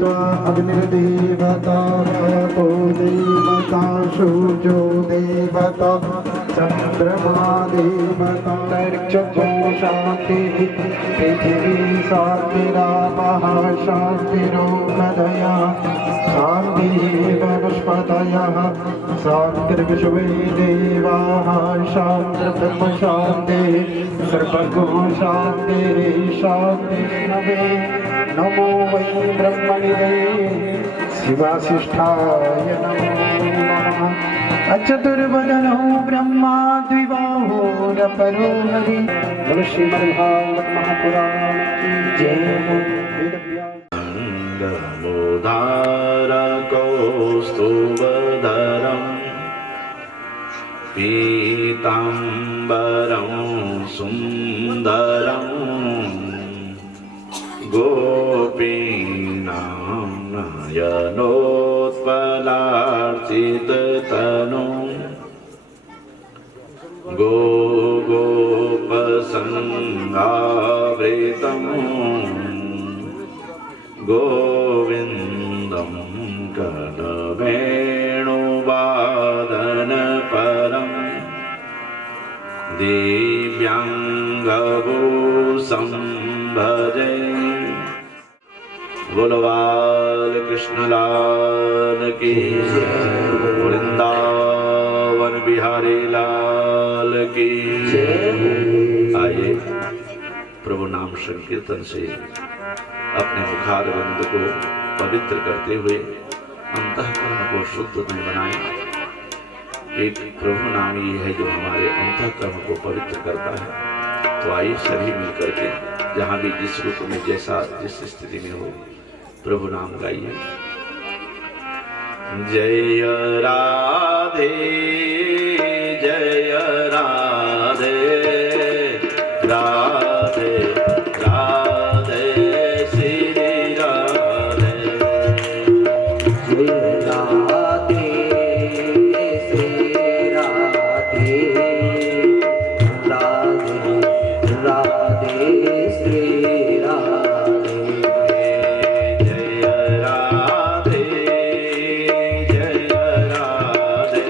त्वा अग्निर्देवता को देवता सूर्यो देवता चंद्रमा देवता चक्षु शांति पृथिवी शांतिरापः शांतिरोगदया शांति वनस्पतयः शांतिर्विश्वे देवाः शांतिर्ब्रह्म शांति सर्वगो शांति शांतिष्णवे नमो वै ब्रह्मनिधये शिवाशिष्ठाय नमो नमः अचतुर्वदनो ब्रह्मा द्विबाहो अपरो हरि बोलो श्रीमद्भागवत महापुराण की जय। कौस्तुभधरं पीताम्बरं सुन्दरं गोपीनां नयनोत्पलार्चिततनुं गोपसंहावृतं गोविन्दं करवेणुवादनपरं दिव्याङ्गभूषं भजे। बोलो बाल कृष्ण लाल की, वृंदावन बिहारी लाल की। आइए प्रभु नाम संकीर्तन से अपने मुखारविंद को पवित्र करते हुए अंतःकरण को शुद्ध में बनाएं। एक प्रभु नाम ये है जो हमारे अंतःकरण को पवित्र करता है। तो आइए सभी मिलकर के जहाँ भी जिस रूप में जैसा जिस स्थिति में हो प्रभु नाम गाइए। जय राधे जय राधे राधे राधे श्री राधे। जय राधे श्री राधे राधे राधे श्री राधे। जय राधे जय राधे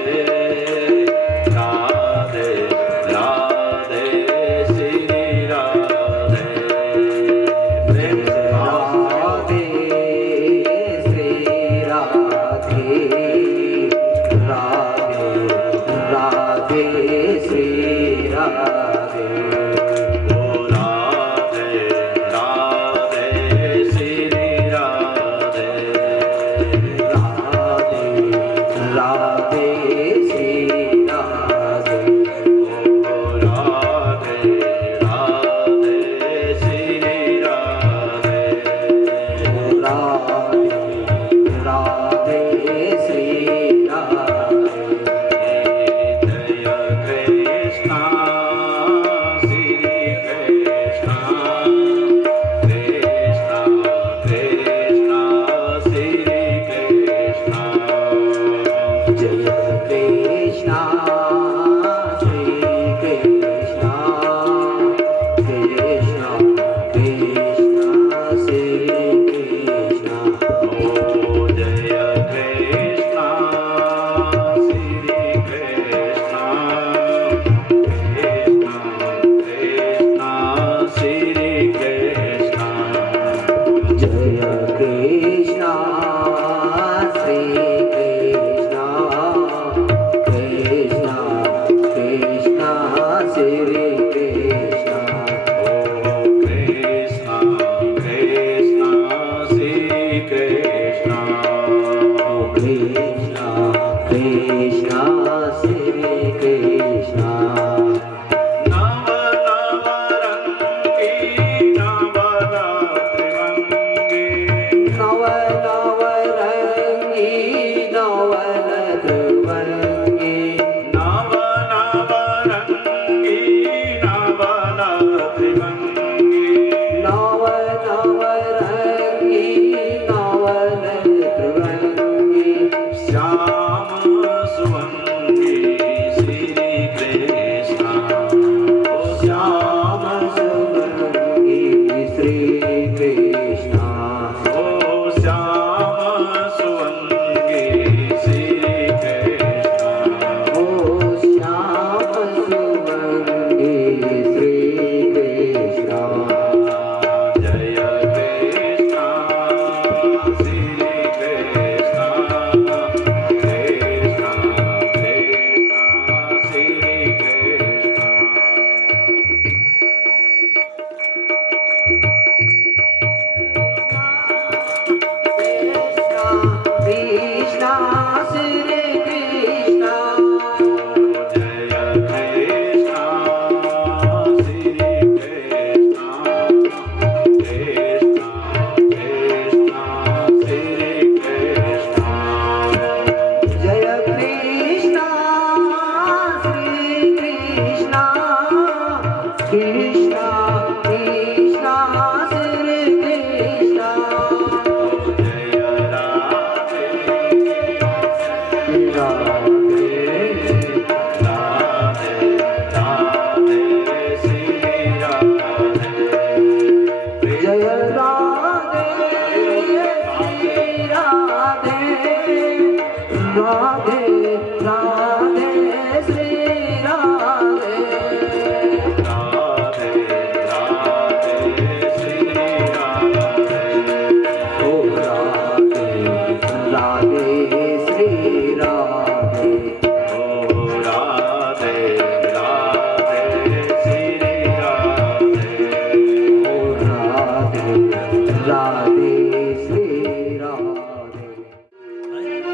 राधे श्री राधे।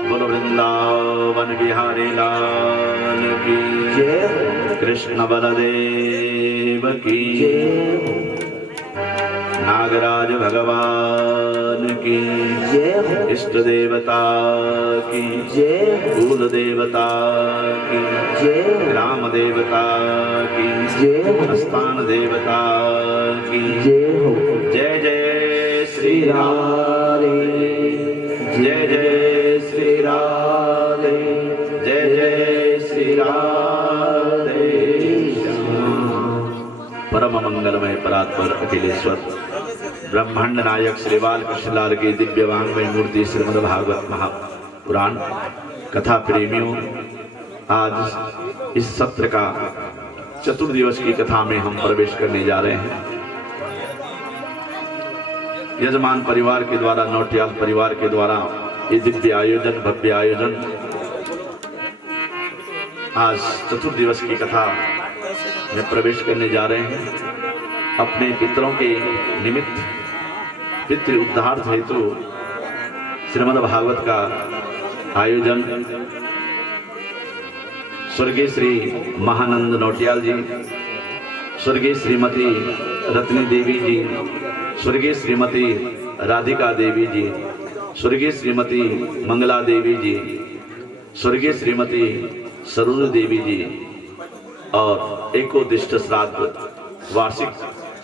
बोलो वृंदावन बिहारी लाल की जय। कृष्ण बलदेव की जय। नागराज भगवान की जय। इष्ट देवता की जय। कुल देवता की जय। ग्राम देवता की जय। स्थान देवता की जय हो। जय जय श्री राधे, जय जय श्री राधे, जय जय श्री राधे। परम मंगलमय परात्पर अखिलेश्वर ब्रह्मांड नायक श्री बाल कृष्ण लाल की दिव्य वांग्मय मूर्ति श्रीमद् भागवत महापुराण कथा प्रेमियों, आज इस सत्र का चतुर्दिवस की कथा में हम प्रवेश करने जा रहे हैं। यजमान परिवार के द्वारा, नौटियाल परिवार के द्वारा ये दिव्य आयोजन, भव्य आयोजन, आज चतुर्दिवस की कथा में प्रवेश करने जा रहे हैं। अपने पितरों के निमित्त पितृ उद्धार हेतु श्रीमद् भागवत का आयोजन स्वर्गीय श्री महानंद नौटियाल जी, स्वर्गीय श्रीमती रत्नी देवी जी, स्वर्गीय श्रीमती राधिका देवी जी, स्वर्गीय श्रीमती मंगला देवी जी, स्वर्गीय श्रीमती सरोज देवी जी और एकोदिष्ट श्राद्ध वार्षिक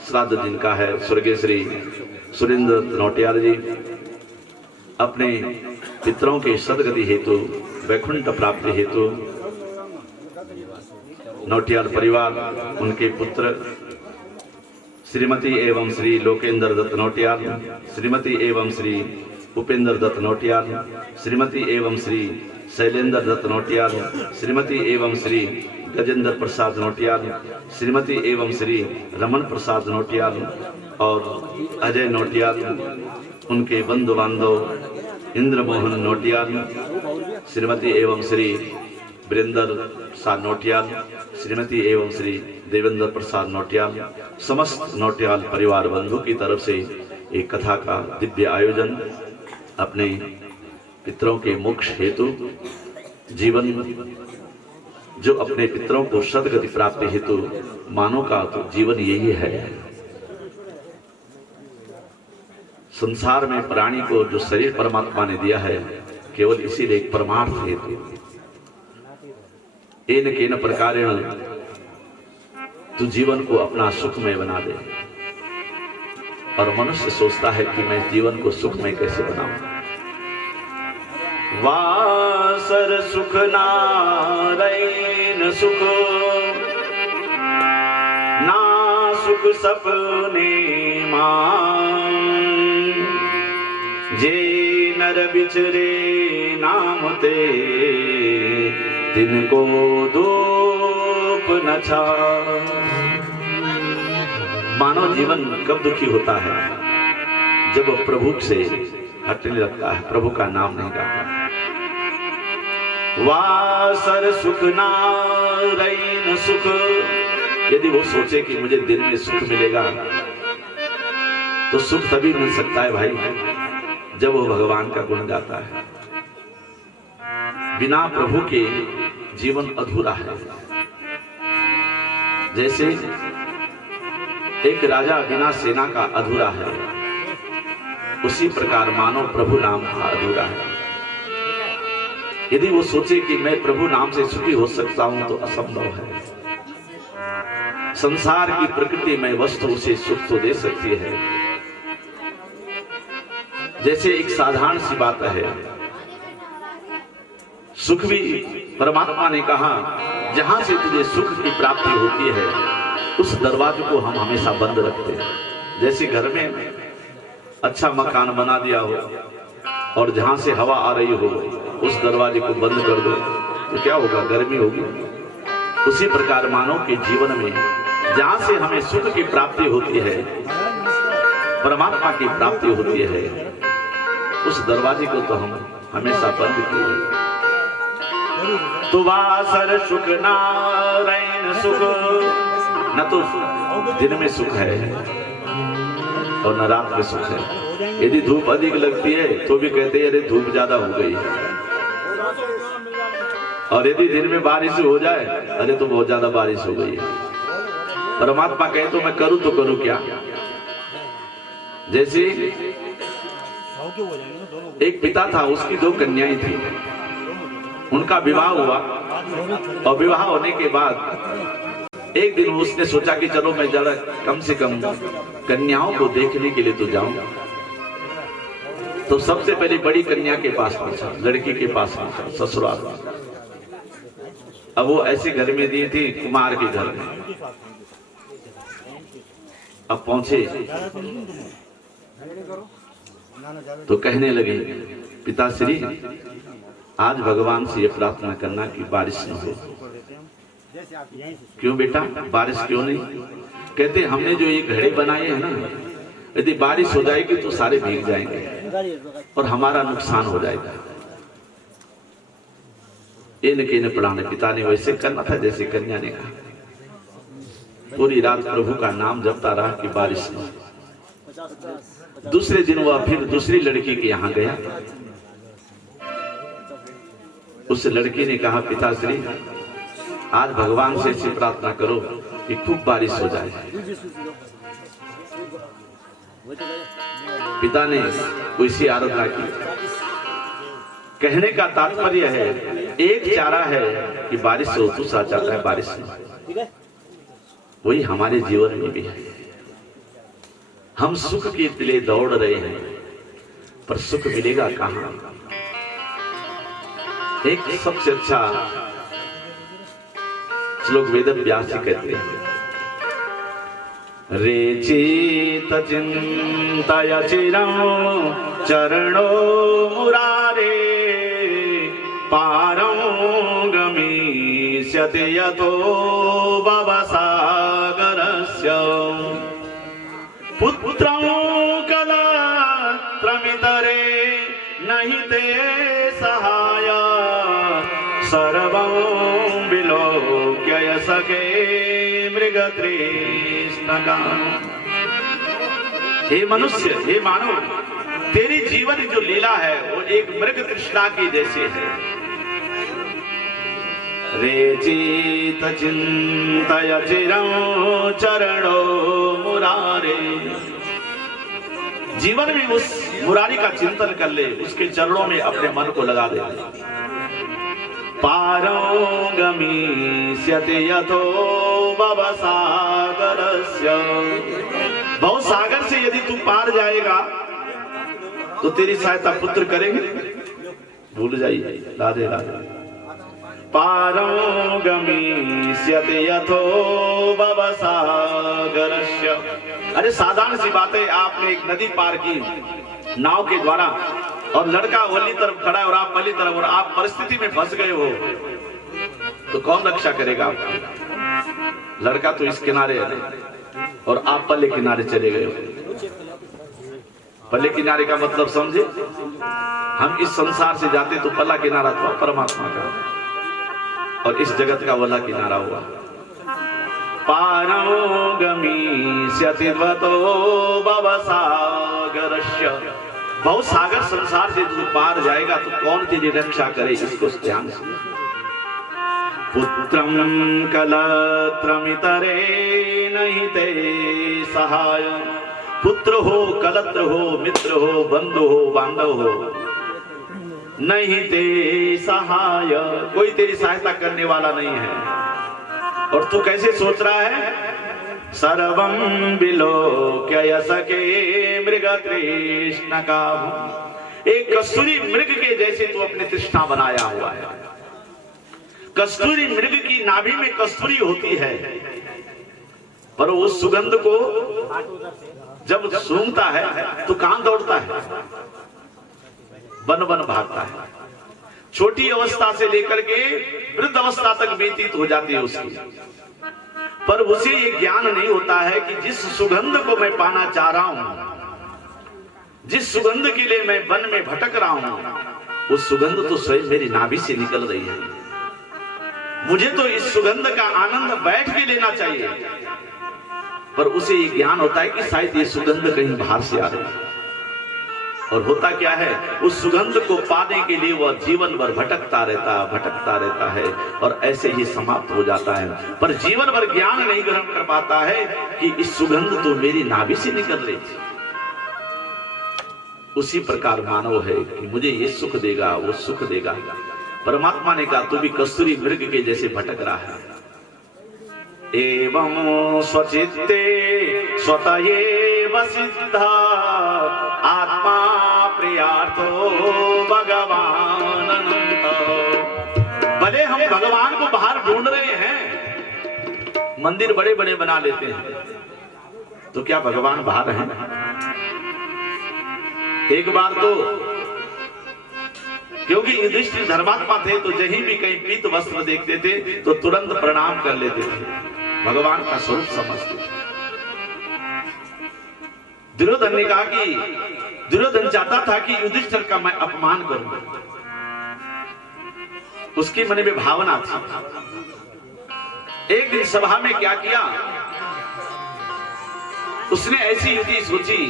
श्राद्ध जिनका है स्वर्गीय श्री सुरेंद्र नौटियाल जी, अपने पितरों के सदगति हेतु, वैकुंठ प्राप्ति हेतु नौटियाल परिवार, उनके पुत्र श्रीमती एवं श्री लोकेंद्र दत्त नौटियाल, श्रीमती एवं श्री उपेंद्र दत्त नौटियाल, श्रीमती एवं श्री शैलेंद्र दत्त नौटियाल, श्रीमती एवं श्री गजेंद्र प्रसाद नौटियाल, श्रीमती एवं श्री रमन प्रसाद नौटियाल और अजय नौटियाल, उनके बंधु बांधव इंद्रमोहन नौटियाल, श्रीमती एवं श्री वीरेंद्र प्रसाद नौटियाल, श्रीमती एवं श्री देवेंद्र प्रसाद नौटियाल, समस्त नौटियाल परिवार बंधु की तरफ से एक कथा का दिव्य आयोजन अपने पितरों के मोक्ष हेतु, जीवन जो अपने पितरों को सदगति प्राप्ति हेतु, मानव का तो जीवन यही है। संसार में प्राणी को जो शरीर परमात्मा ने दिया है केवल इसीलिए एक परमार्थ हेतु, एन केन प्रकारेण तू जीवन को अपना सुखमय बना दे। और मनुष्य सोचता है कि मैं जीवन को सुखमय कैसे बनाऊं। वासर सुख नारायण सुख, ना सुख सपने मान, जे नर बिचरे नाम ते, तिनको धूप न छा। मानव जीवन कब दुखी होता है? जब प्रभु से हटने लगता है, प्रभु का नाम नहीं गाता। वासर सुख नारायण सुख, यदि वो सोचे कि मुझे दिन में सुख मिलेगा तो सुख तभी मिल सकता है भाई जब वो भगवान का गुण गाता है। बिना प्रभु के जीवन अधूरा है। जैसे एक राजा बिना सेना का अधूरा है, उसी प्रकार मानव प्रभु नाम का अधूरा है। यदि वो सोचे कि मैं प्रभु नाम से सुखी हो सकता हूं तो असंभव है। संसार की प्रकृति में वस्तु उसे सुख तो दे सकती है। जैसे एक साधारण सी बात है, सुख भी परमात्मा ने कहा जहां से तुझे सुख की प्राप्ति होती है उस दरवाजे को हम हमेशा बंद रखते हैं। जैसे घर में अच्छा मकान बना दिया हो और जहां से हवा आ रही हो उस दरवाजे को बंद कर दो तो क्या होगा? गर्मी होगी। उसी प्रकार मानव के जीवन में जहां से हमें सुख की प्राप्ति होती है, परमात्मा की प्राप्ति होती है, उस दरवाजे को तो हम हमेशा बंद किए। तो वासर सुख नारायण सुख, न तो दिन में सुख है और न रात में सुख है। यदि धूप अधिक लगती है तो भी कहते हैं अरे धूप ज्यादा हो गई है। और यदि दिन में बारिश हो जाए अरे तो बहुत ज्यादा बारिश हो गई है। परमात्मा कहे तो मैं करूं तो करूं क्या। जैसे एक पिता था, उसकी 2 कन्याएं थी, उनका विवाह हुआ और विवाह होने के बाद एक दिन उसने सोचा कि चलो मैं जरा कम से कम कन्याओं को देखने के लिए तो जाऊं। तो सबसे पहले बड़ी कन्या के पास पहुंचा, लड़की के पास पहुंचा, ससुराल। अब वो ऐसे घर में दी थी, कुमार के घर में। अब पहुंचे तो कहने लगे, पिताश्री आज भगवान से ये प्रार्थना करना कि बारिश न हो। क्यों बेटा, बारिश क्यों नहीं? कहते हमने जो ये घड़े बनाए हैं ना, यदि बारिश हो जाएगी तो सारे भीग जाएंगे और हमारा नुकसान हो जाएगा। इनके पढ़ाने पिता ने वैसे करना था जैसे कन्या ने कहा। पूरी रात प्रभु का नाम जपता रहा कि बारिश न हो। दूसरे दिन वह फिर दूसरी लड़की के यहाँ गया। उस लड़की ने कहा, पिताश्री आज भगवान से ऐसी प्रार्थना करो कि खूब बारिश हो जाए। पिता ने वैसी आराधना की। कहने का तात्पर्य है, एक चारा है कि बारिश हो, दूसरा चाहता है बारिश नहीं। वही हमारे जीवन में भी है। हम सुख के लिए दौड़ रहे हैं पर सुख मिलेगा कहां? एक सबसे अच्छा श्लोक वेद व्यास जी कहते हैं, रेचित चिंतय चिरं चरणो मुरारे पारं गमिष्यति यतो भवसागरस्य पुत्रं कलत्रमितरे नहि ते सहाय सर्वं विलोक्य सखे मृगतृष्णका। हे मनुष्य, हे मानव, तेरी जीवन जो लीला है वो एक मृग तृष्णा की जैसी है। रेचित चिंतय चिरं चरणो मुरारे। जीवन में उस मुरारी का चिंतन कर ले, उसके चरणों में अपने मन को लगा दे। पारं गमिष्यति यतो भवसागरस्य। भवसागर से यदि तू पार जाएगा तो तेरी सहायता पुत्र करेंगे। भूल जाइए, राधे राधे। पारं गमिष्यति यतो भवसागरस्य। अरे साधारण सी बात है, आपने एक नदी पार की नाव के द्वारा और लड़का वली तरफ खड़ा है और आप पल्ली तरफ, और आप परिस्थिति में फंस गए हो तो कौन रक्षा करेगा आपकी? लड़का तो इस किनारे है और आप पल्ले किनारे चले गए हो। पल्ले किनारे का मतलब समझे? हम इस संसार से जाते तो पल्ला किनारा था परमात्मा का, और इस जगत का वाला किनारा हुआ। पारं गमिष्यति यतो भवसागरस्य। बहुत सागर संसार से तू पार जाएगा तो कौन तेरी रक्षा करे, इसको ध्यान से। पुत्रं कलत्रमितरे नहीं ते सहाय। पुत्र हो, कलत्र हो, मित्र हो, बंधु हो, बांधव हो, नहीं ते सहाय, कोई तेरी सहायता करने वाला नहीं है। और तू कैसे सोच रहा है? सर्वं विलोक्य सखे मृगतृष्णका। एक कस्तूरी मृग के जैसे तू अपने तृष्णा बनाया हुआ है। कस्तूरी मृग की नाभि में कस्तूरी होती है, पर उस सुगंध को जब सूंघता है तो कहां दौड़ता है? वन वन भागता है। छोटी अवस्था से लेकर के वृद्ध अवस्था तक व्यतीत हो जाती है उसकी, पर उसे ये ज्ञान नहीं होता है कि जिस सुगंध को मैं पाना चाह रहा हूं, जिस सुगंध के लिए मैं वन में भटक रहा हूं, उस सुगंध तो स्वयं मेरी नाभि से निकल रही है। मुझे तो इस सुगंध का आनंद बैठ के लेना चाहिए, पर उसे ये ज्ञान होता है कि शायद ये सुगंध कहीं बाहर से आ रही है। और होता क्या है, उस सुगंध को पाने के लिए वह जीवन भर भटकता रहता है और ऐसे ही समाप्त हो जाता है, पर जीवन भर ज्ञान नहीं ग्रहण कर पाता है कि इस सुगंध तो मेरी नाभि से निकल रही थी। उसी प्रकार मानव है कि मुझे ये सुख देगा, वो सुख देगा। परमात्मा ने कहा तू भी कस्तूरी मृग के जैसे भटक रहा है। एवं स्वचित्ते स्वतयेव सिद्धा आत्मा प्रियार्थो भगवान अनंत। भले हम भगवान को बाहर ढूंढ रहे हैं, मंदिर बड़े बड़े बना लेते हैं, तो क्या भगवान बाहर है? एक बार तो क्योंकि युधिष्ठिर धर्मात्मा थे तो जहीं भी कहीं पीत वस्त्र देखते थे तो तुरंत प्रणाम कर लेते थे, भगवान का स्वरूप समझते थे। दुर्योधन ने कहा कि दुर्योधन चाहता था कि युधिष्ठिर का मैं अपमान करूं, उसके मन में भावना थी। एक दिन सभा में क्या किया, उसने ऐसी युक्ति सोची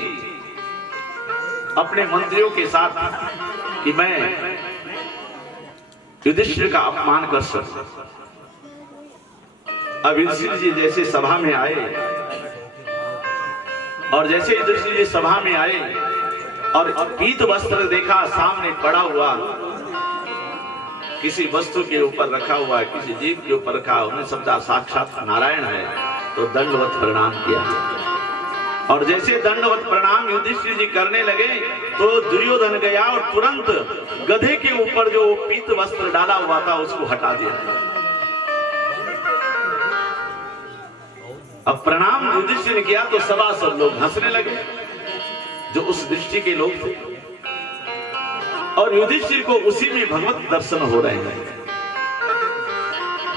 अपने मंत्रियों के साथ कि मैं युधिष्ठिर का अपमान कर सकता। अब युधिष्ठिर जी जैसे सभा में आए और जैसे युधिष्ठिर जी सभा में आए और पीत वस्त्र देखा सामने पड़ा हुआ, किसी वस्तु के ऊपर रखा हुआ, किसी जीव के ऊपर रखा, उन्हें समझा साक्षात नारायण है, तो दंडवत प्रणाम किया। और जैसे दंडवत प्रणाम युधिष्ठिर जी करने लगे तो दुर्योधन गया और तुरंत गधे के ऊपर जो पीत वस्त्र डाला हुआ था उसको हटा दिया। अब प्रणाम युधिष्ठिर ने किया तो सभा सब लोग हंसने लगे जो उस दृष्टि के लोग थे, और युधिष्ठिर को उसी में भगवत दर्शन हो रहे हैं,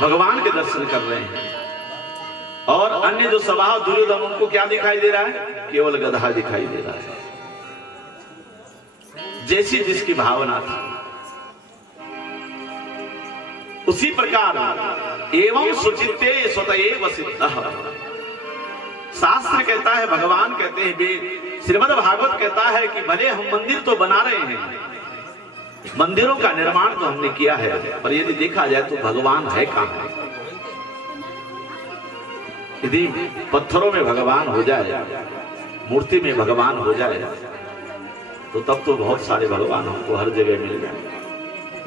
भगवान के दर्शन कर रहे हैं। और अन्य जो सभा दुर्योधन उनको क्या दिखाई दे रहा है? केवल गधा दिखाई दे रहा है, जैसी जिसकी भावना थी। उसी प्रकार एवं सुचित्ते स्वतयेव सिद्धः, शास्त्र कहता है, भगवान कहते हैं, श्रीमद् भागवत कहता है कि भले हम मंदिर तो बना रहे हैं, मंदिरों का निर्माण तो हमने किया है, पर यदि देखा जाए तो भगवान है कहां? यदि पत्थरों में भगवान हो जाए, मूर्ति में भगवान हो जाए, तो तब तो बहुत सारे भगवान हमको हर जगह मिल जाए।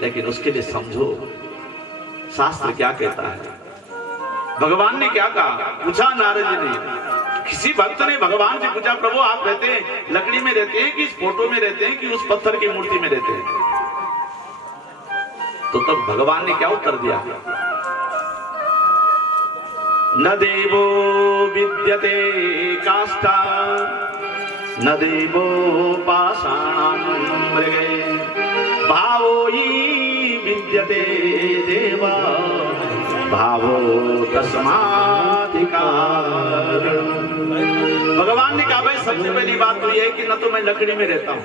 लेकिन उसके लिए समझो शास्त्र क्या कहता है। भगवान ने क्या कहा? पूछा नारद जी ने, किसी भक्त ने भगवान से पूछा, प्रभु आप रहते हैं लकड़ी में रहते हैं कि इस फोटो में रहते हैं कि उस पत्थर की मूर्ति में रहते हैं? तो तब भगवान ने क्या उत्तर दिया? न देवो विद्यते काष्ठा न देवो पाषाणं मृगे भावो हि विद्यते देवा भावो तस्माधिकार। भगवान ने कहा भाई सबसे पहली बात तो यह है कि न तो मैं लकड़ी में रहता हूं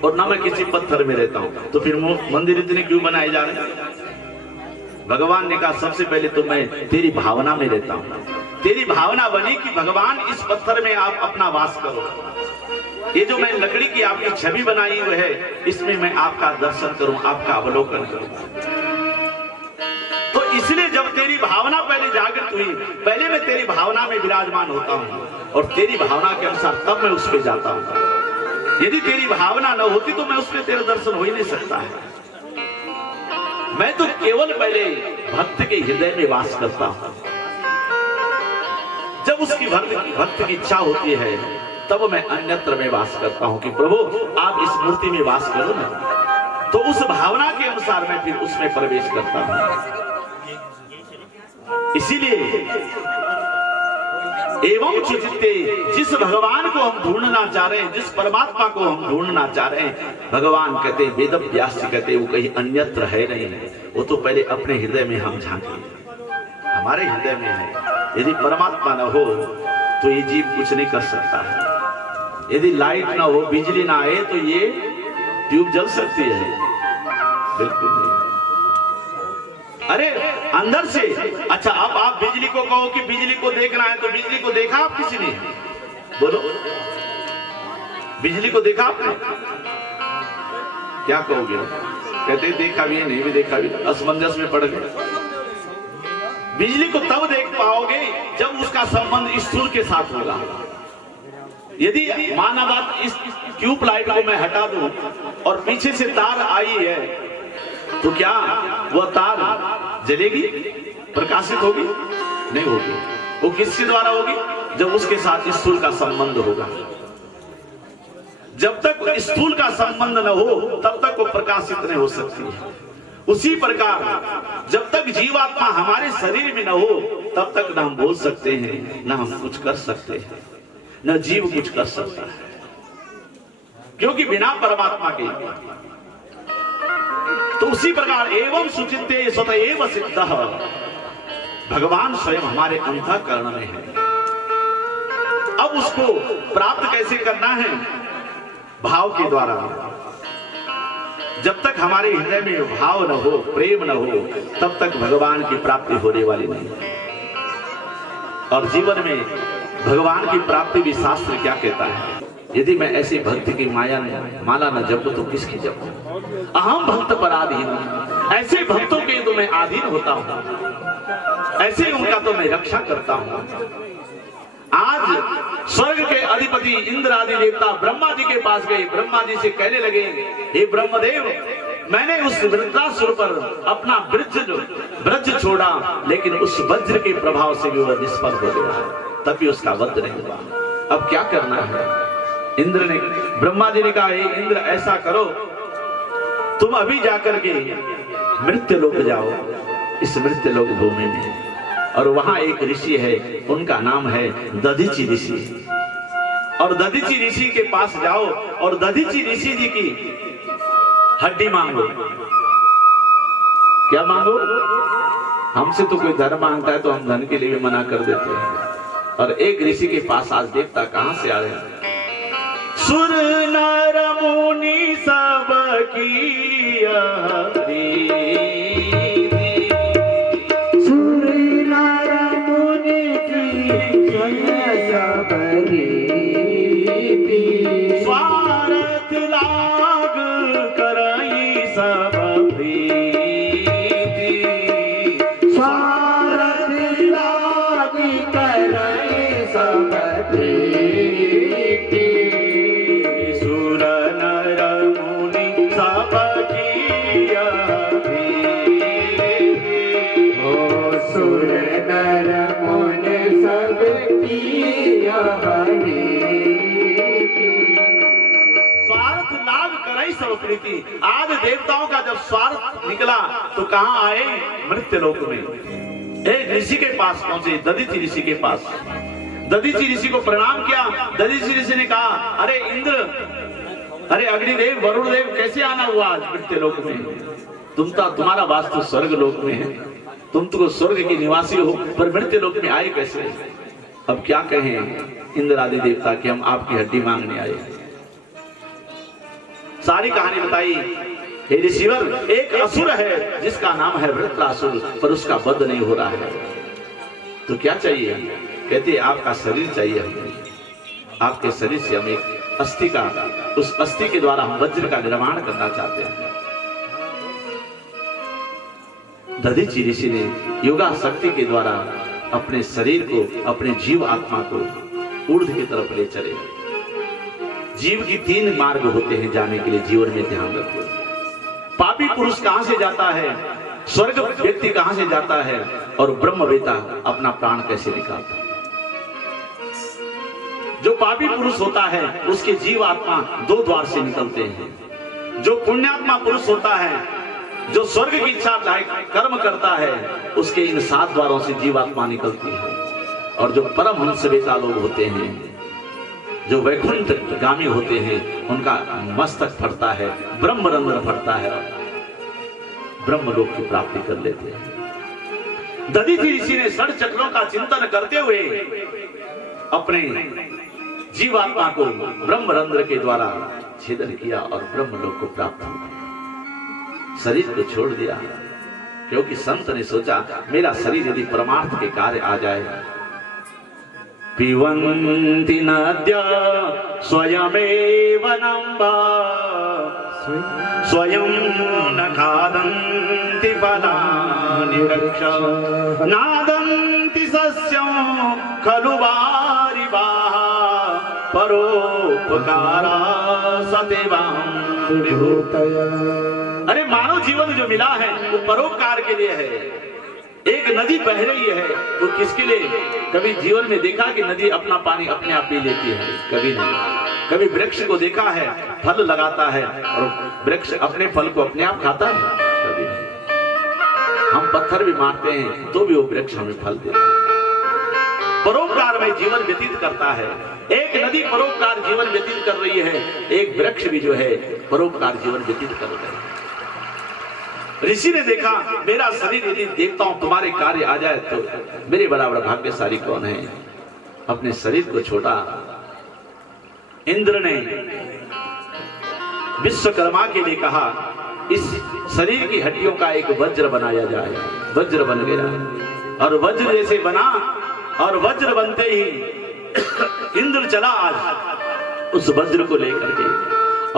और न मैं किसी पत्थर में रहता हूं, तो फिर मंदिर इतने क्यों बनाए जा रहे हैं? भगवान ने कहा सबसे पहले तो मैं तेरी भावना में रहता हूं। तेरी भावना बनी कि भगवान इस पत्थर में आप अपना वास करो, ये जो मैं लकड़ी की आपकी छवि बनाई हुई है इसमें मैं आपका दर्शन करूं, आपका अवलोकन करूं। तो इसलिए जब तेरी भावना पहले जागृत हुई, पहले मैं तेरी भावना में विराजमान होता हूं और तेरी भावना के अनुसार तब मैं उस पर जाता हूं। यदि तेरी भावना न होती तो मैं उसमें तेरा दर्शन हो ही नहीं सकता है। मैं तो केवल पहले भक्त के हृदय में वास करता हूं। जब उसकी भक्त की इच्छा होती है तब मैं अन्यत्र में वास करता हूं कि प्रभु आप इस मूर्ति में वास करो ना, तो उस भावना के अनुसार मैं फिर उसमें प्रवेश करता हूं। इसीलिए एवं चित्ते, जिस भगवान को हम ढूंढना चाह रहे हैं, जिस परमात्मा को हम ढूंढना चाह रहे हैं, भगवान कहते हैं, वेद व्यास जी कहते हैं, वो कहीं अन्यत्र है नहीं है, वो तो पहले अपने हृदय में हम झांके, हमारे हृदय में है। यदि परमात्मा न हो तो ये जीव कुछ नहीं कर सकता है। यदि लाइट ना हो, बिजली ना आए तो ये ट्यूब जल सकती है? बिल्कुल नहीं। अरे अंदर से, अच्छा अब आप बिजली को कहो कि बिजली को देखना है तो बिजली को देखा आप किसी ने? बोलो, बिजली को देखा आपने? क्या कहोगे? कहते देखा भी नहीं भी देखा भी, असमंजस में पड़ गए। बिजली को तब देख पाओगे जब उसका संबंध स्थूल के साथ होगा। यदि माना बात इस ट्यूब लाइट को मैं हटा दूं और पीछे से तार आई है तो क्या वह तार जलेगी, प्रकाशित होगी? नहीं होगी। वो किसके द्वारा होगी? जब उसके साथ स्थूल का संबंध होगा। जब तक स्थूल का संबंध न हो तब तक वो प्रकाशित नहीं हो सकती है। उसी प्रकार जब तक जीवात्मा हमारे शरीर में न हो तब तक न हम बोल सकते हैं, न हम कुछ कर सकते हैं, न जीव कुछ कर सकता है, क्योंकि बिना परमात्मा के। तो उसी प्रकार एवं सुचिंते स्वतएव सिद्धः, भगवान स्वयं हमारे अंतःकरण में है। अब उसको प्राप्त कैसे करना है? भाव के द्वारा। जब तक हमारे हृदय में भाव न हो, प्रेम न हो, तब तक भगवान की प्राप्ति होने वाली नहीं। और जीवन में भगवान की प्राप्ति भी शास्त्र क्या कहता है? यदि मैं ऐसे भक्ति की माला न जपूं तो किसकी जपूं? अहम भक्त पराधीन, ऐसे भक्तों के तो मैं अधीन होता हूं, ऐसे उनका तो मैं रक्षा करता हूं। आज स्वर्ग के अधिपति इंद्र आदि देवता ब्रह्मा जी के पास गए, ब्रह्मा जी से कहने लगे, हे ब्रह्मदेव, मैंने उस वृत्रासुर पर अपना ब्रज छोड़ा, लेकिन उस वज्र के प्रभाव से भी वह निष्फल हो गया, तभी उसका वध नहीं हुआ। अब क्या करना है? इंद्र ने, ब्रह्मा जी ने कहा, हे इंद्र, ऐसा करो, तुम अभी जाकर के मृत्यु लोक जाओ, इस मृत्यु लोक भूमि में, और वहां एक ऋषि है, उनका नाम है दधीचि ऋषि, और दधीचि ऋषि के पास जाओ और दधीचि ऋषि जी की हड्डी मांगो। क्या मांगो? हमसे तो कोई धन मांगता है तो हम धन के लिए भी मना कर देते हैं, और एक ऋषि के पास आज देवता कहां से आ रहे हैं? सुर नर मुनि सब की स्वार्थ लाग कराई सब प्रीति, स्वार्थ लाग कराई सब प्रीति, सुर नर मुनि सब की ओ सुर नर मुनि सब की स्वार्थ लाभ कराई सब प्रीति। आज देवताओं का जब स्वार्थ निकला तो कहां आए? मृत्यु लोक में। एक ऋषि के पास पहुंचे, दधीचि ऋषि के पास। दधीचि ऋषि को प्रणाम किया। दधीचि ऋषि ने कहा, अरे इंद्र, अरे अग्निदेव, वरुण देव, कैसे आना हुआ आज मृत्यु लोक में? तुम्हारा वास तो स्वर्ग लोक में है, तुम तो स्वर्ग के निवासी हो, पर मृत्यु लोक में आए कैसे? अब क्या कहें इंद्र आदि देवता कि हम आपकी हड्डी मांगने आए। सारी कहानी बताई। हे ऋषिवर, एक असुर है जिसका नाम है वृत्रासुर, पर उसका वध नहीं हो रहा है, तो क्या चाहिए? कहते आपका शरीर चाहिए हमें, आपके शरीर से हम एक अस्थि का, उस अस्थि के द्वारा हम वज्र का निर्माण करना चाहते हैं। दधीचि ऋषि ने योगा शक्ति के द्वारा अपने शरीर को, अपने जीव आत्मा को ऊर्ध्व की तरफ ले चले। जीव की 3 मार्ग होते हैं जाने के लिए, जीवन में ध्यान रखो। पापी पुरुष कहां से जाता है, स्वर्ग व्यक्ति कहां से जाता है, और ब्रह्मवेता अपना प्राण कैसे निकालता है। जो पापी पुरुष होता है उसके जीव आत्मा 2 द्वार से निकलते हैं। जो पुण्यात्मा पुरुष होता है, जो स्वर्ग की इच्छा कर्म करता है, उसके इन 7 द्वारों से जीवात्मा निकलती है। और जो परमहंसवेता लोग होते हैं, जो वैकुंठ गामी होते हैं, उनका मस्तक फटता है, ब्रह्मरंध्र फटता है, ब्रह्मलोक की प्राप्ति कर लेते हैं। दधीचि ऋषि ने 6 चक्रों का चिंतन करते हुए अपने जीवात्मा को ब्रह्मरंध्र के द्वारा छेदन किया और ब्रह्मलोक को प्राप्त हुआ। शरीर को छोड़ दिया, क्योंकि संत ने सोचा मेरा शरीर यदि परमार्थ के कार्य आ जाए पिबन्ति नद्या स्वयमेव नम्बा स्वयं न खादन्ति फलानि रक्ष नादन्ति सस्यं खलु वारिवाः परोपकारा सदेवां विभूतया। अरे मानव जीवन जो मिला है वो परोपकार के लिए है। एक नदी बह रही है वो किसके लिए? कभी जीवन में देखा कि नदी अपना पानी अपने आप पी लेती है? कभी नहीं। कभी वृक्ष को देखा है फल लगाता है और वृक्ष अपने फल को अपने आप खाता है? कभी नहीं। हम पत्थर भी मारते हैं तो भी वो वृक्ष हमें फल देता है। परोपकार में जीवन व्यतीत करता है। एक नदी परोपकार जीवन व्यतीत कर रही है, एक वृक्ष भी जो है परोपकार जीवन व्यतीत कर रहा है। ऋषि ने देखा मेरा शरीर यदि देखता हूं तुम्हारे कार्य आ जाए तो मेरे बराबर भाग्यशाली कौन है? अपने शरीर को छोड़ा। इंद्र ने विश्वकर्मा के लिए कहा इस शरीर की हड्डियों का एक वज्र बनाया जाए। वज्र बन गया और वज्र जैसे बना और वज्र बनते ही इंद्र चला आज उस वज्र को लेकर के,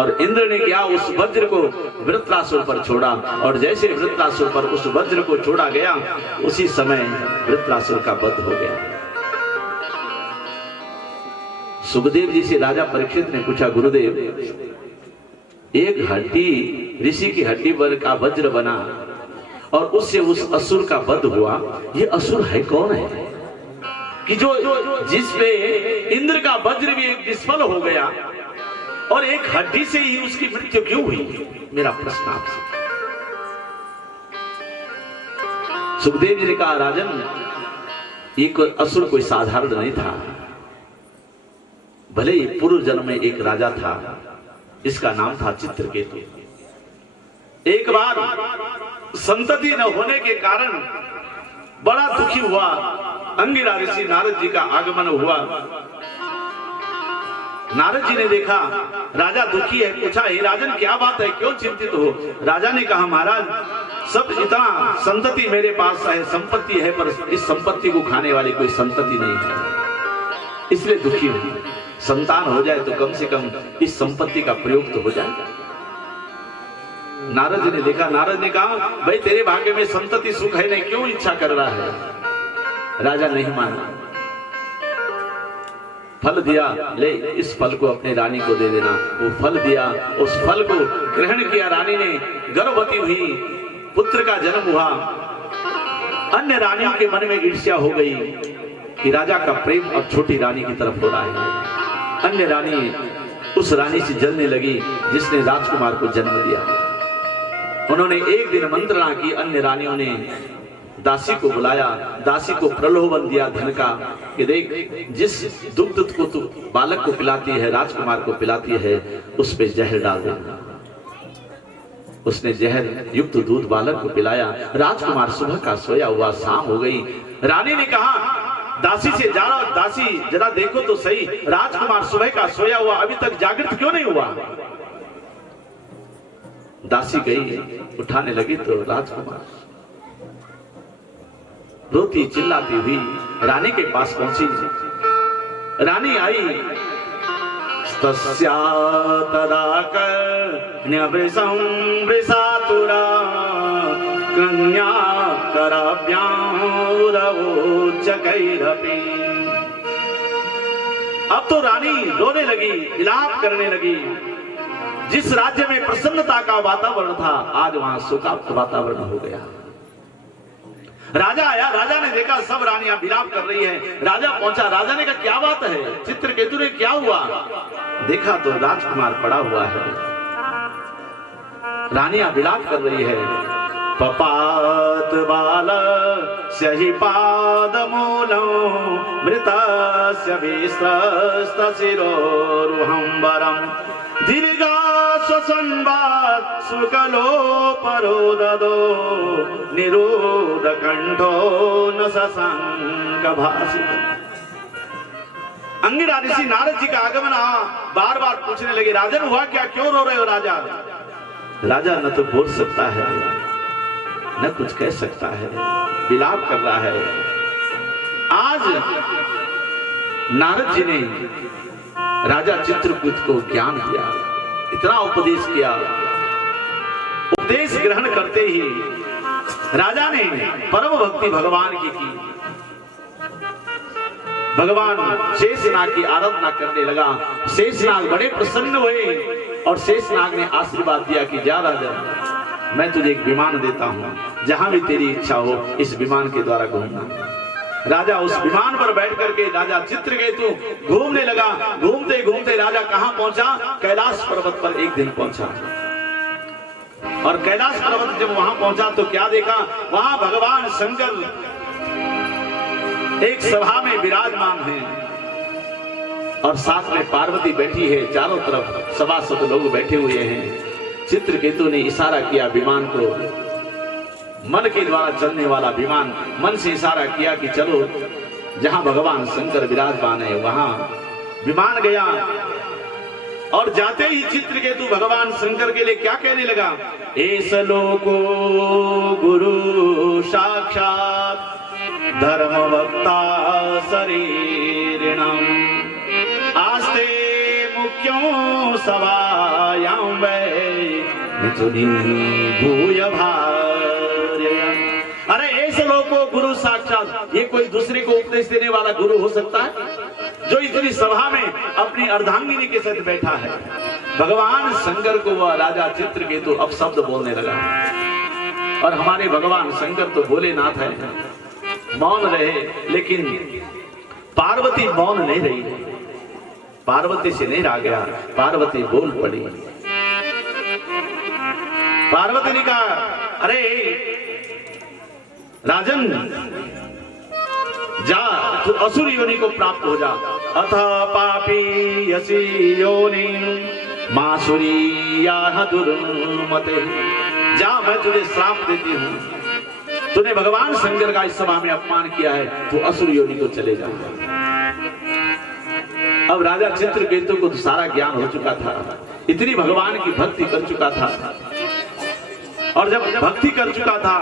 और इंद्र ने क्या उस वज्र को वृत्रासुर पर छोड़ा, और जैसे वृत्रासुर पर उस वज्र को छोड़ा गया उसी समय वृत्रासुर का वध हो गया। सुखदेव जी से राजा परीक्षित ने पूछा गुरुदेव एक हड्डी ऋषि की हड्डी पर का वज्र बना और उससे उस असुर का वध हुआ, ये असुर है कौन है कि जो जिस पे इंद्र का वज्र भी एक निष्फल हो गया और एक हड्डी से ही उसकी मृत्यु क्यों हुई? मेरा प्रश्न आपसे। सुखदेव जी ने कहा राजन एक असुर कोई साधारण नहीं था, भले ही पूर्व जन्म में एक राजा था, इसका नाम था चित्रकेतु। एक बार संतति न होने के कारण बड़ा दुखी हुआ। अंगिरा ऋषि नारद जी का आगमन हुआ। नारद जी ने देखा राजा दुखी है, पूछा हे राजन क्या बात है, क्यों चिंतित हो? राजा ने कहा महाराज सब इतना संतति मेरे पास है, संपत्ति है, पर इस संपत्ति को खाने वाली कोई संतति नहीं है, इसलिए दुखी हूं। संतान हो जाए तो कम से कम इस संपत्ति का प्रयोग तो हो जाएगा। नारद जी ने देखा, नारद ने कहा भाई तेरे भाग्य में संतति सुख है नहीं, क्यों इच्छा कर रहा है? राजा नहीं माना, फल दिया, ले इस फल को अपने रानी को दे देना। वो फल दिया, उस फल को ग्रहण किया। रानी ने गर्भवती हुई, पुत्र का जन्म हुआ। अन्य रानियों के मन में ईर्ष्या हो गई कि राजा का प्रेम अब छोटी रानी की तरफ हो रहा है। अन्य रानी उस रानी से जलने लगी जिसने राजकुमार को जन्म दिया। उन्होंने एक दिन मंत्रणा की, अन्य रानियों ने दासी को बुलाया, दासी को प्रलोभन दिया धन का कि देख जिस दुग्ध को तू बालक को पिलाती है, राजकुमार को पिलाती है, उस पे जहर डाल देना। उसने जहर युक्त दूध बालक को पिलाया। राजकुमार सुबह का सोया हुआ, शाम हो गई। रानी ने कहा दासी से जा रहा, दासी जरा देखो तो सही, राजकुमार सुबह का सोया हुआ अभी तक जागृत क्यों नहीं हुआ? दासी गई, उठाने लगी तो राजकुमार रोती चिल्लाती हुई रानी के पास पहुंची। रानी आई, तस्या तदा कर्ण्यवृषं वृषातुरा कन्या कराभ्यामुरवोच्चकैरपि। अब तो रानी रोने लगी, विलाप करने लगी। जिस राज्य में प्रसन्नता का वातावरण था आज वहां शोकाप्त वातावरण हो गया। राजा आया, राजा ने देखा सब रानियां विलाप कर रही हैं। राजा पहुंचा, राजा ने कहा क्या बात है चित्रकेतु ने, क्या हुआ? देखा तो राजकुमार पड़ा हुआ है। रानियां विलाप कर रही है। पपात बाल सही पादमूलं मृतस्य विस्त्रस्तशिरोरुहंबरं दीर्घा स्वसंवाद सुकलो परोददो निरोध कंठो न ससंग भासित। अंगिरा ऋषि नारद जी का आगमन बार बार पूछने लगे राजन हुआ क्या, क्यों रो रहे हो? राजा राजा न तो बोल सकता है न कुछ कह सकता है, विलाप कर रहा है। आज नारद जी ने राजा चित्रकूट को ज्ञान दिया, इतना उपदेश किया। उपदेश ग्रहण करते ही राजा ने परम भक्ति भगवान की भगवान शेषनाग की आराधना करने लगा। शेषनाग बड़े प्रसन्न हुए और शेषनाग ने आशीर्वाद दिया कि जा राजा, मैं तुझे एक विमान देता हूं, जहां भी तेरी इच्छा हो इस विमान के द्वारा घूमना। राजा उस विमान पर बैठ करके राजा चित्रकेतु घूमने लगा। घूमते घूमते राजा कहां पहुंचा? कैलाश पर्वत पर एक दिन पहुंचा। और कैलाश पर्वत जब वहां पहुंचा तो क्या देखा? वहां भगवान शंकर एक सभा में विराजमान हैं और साथ में पार्वती बैठी है। चारों तरफ सभासद लोग बैठे हुए हैं। चित्रकेतु ने इशारा किया विमान को, मन के द्वारा चलने वाला विमान, मन से इशारा किया कि चलो जहां भगवान शंकर विराजमान है वहां विमान गया। और जाते ही चित्रकेतु भगवान शंकर के लिए क्या कहने लगा? एस लोको गुरु साक्षात धर्म वक्ता शरीरिणम आस्ते मुख्यों सभायां वै मिथुनी भूय भार्य। अरे ऐसे लोगों को गुरु साक्षात, ये कोई दूसरे को उपदेश देने वाला गुरु हो सकता है जो इतनी सभा में अपनी अर्धांगिनी के साथ बैठा है? भगवान शंकर को वह राजा चित्रकेतु अब शब्द बोलने लगा। और हमारे भगवान शंकर तो भोलेनाथ है, मौन रहे, लेकिन पार्वती मौन नहीं रही। पार्वती से नहीं रहा गया, पार्वती बोल पड़ी। पार्वती ने कहा, अरे राजन जा, तू असुर योनि को प्राप्त हो जा। अथ पापी यसी योनि मासुरी या दुर्मते। जा, मैं तुझे श्राप देती हूं, तूने भगवान शंकर का इस सभा में अपमान किया है, तू असुर योनि को चले जा। अब राजा चित्रकेतु को सारा ज्ञान हो चुका था, इतनी भगवान की भक्ति कर चुका था। और जब भक्ति कर चुका था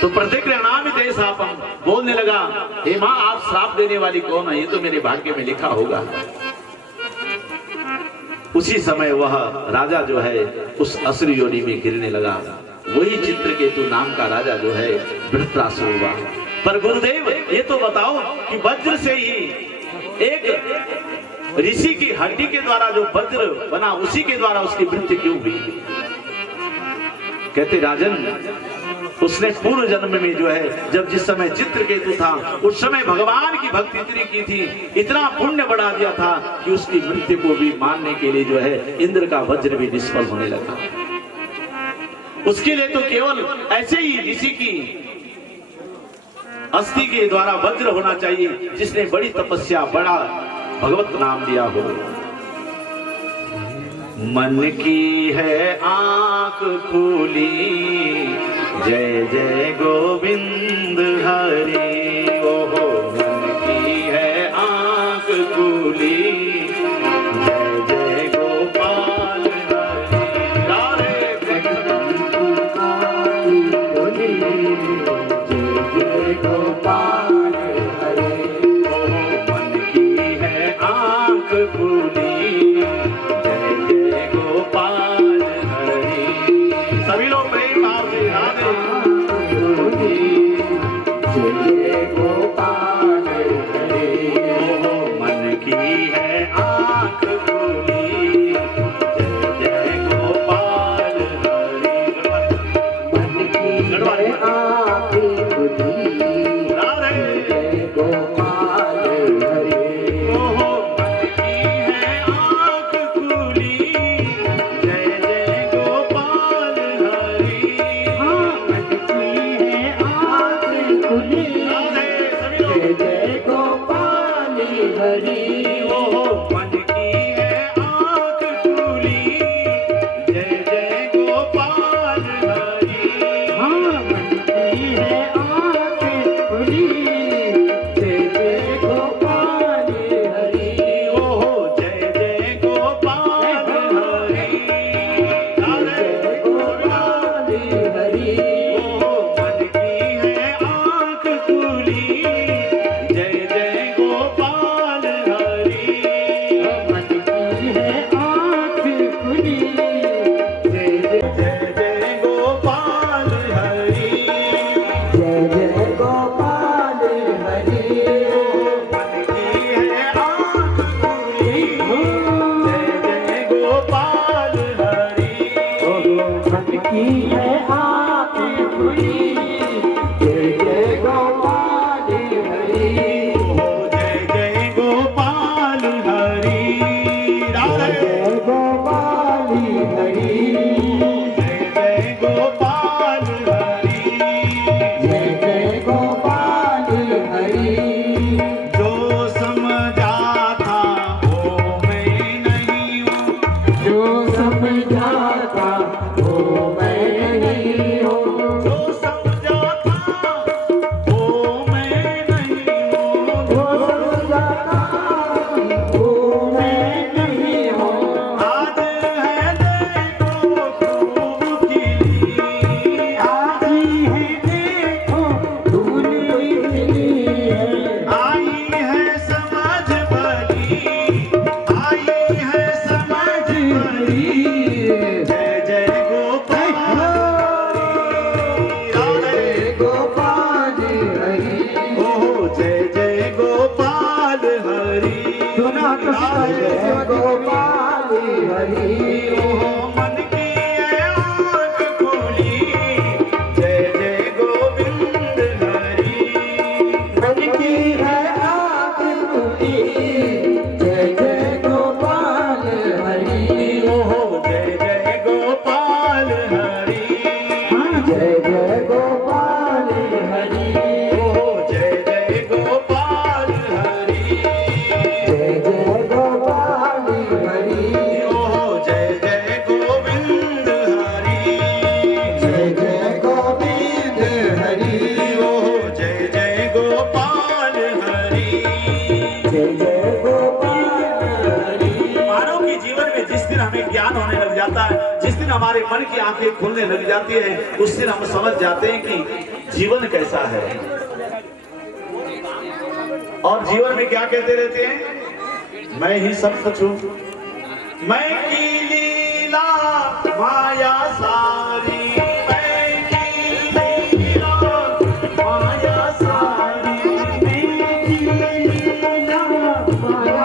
तो प्रतिक्रियाणामि ते शापम बोलने लगा, हे मां आप श्राप देने वाली कौन है? ये तो मेरे भाग्य में लिखा होगा। उसी समय वह राजा जो है उस असुर योनि में गिरने लगा। वही चित्रकेतु नाम का राजा जो है वृत्रासुर हुआ। पर गुरुदेव ये तो बताओ कि वज्र से ही एक ऋषि की हड्डी के द्वारा जो वज्र बना उसी के द्वारा उसकी मृत्यु क्यों हुई? कहते राजन, उसने पूर्व जन्म में जो है जब जिस समय चित्रकेतु था उस समय भगवान की भक्ति इतनी की थी, इतना पुण्य बढ़ा दिया था कि उसकी मृत्यु को भी मानने के लिए जो है इंद्र का वज्र भी निष्फल होने लगा। उसके लिए तो केवल ऐसे ही ऋषि की अस्थि के द्वारा वज्र होना चाहिए जिसने बड़ी तपस्या, बड़ा भगवत नाम लिया हो। मन की है आंख खुली, जय जय गोविंद हरि। ओहो मन की है आंख खुली, जय जय गोपाल हरि। जय गोपाल हरि। ओहो मन की है आंख खुली, सभी लोग प्रेम भाव से राधे। हमारे मन की आंखें खुलने लग जाती है, उस दिन हम समझ जाते हैं कि जीवन कैसा है। और जीवन में क्या कहते रहते हैं, मैं ही सब कुछ हूं, मैं की लीला माया सारी, मैं की लीला माया सारी, मैं की लीला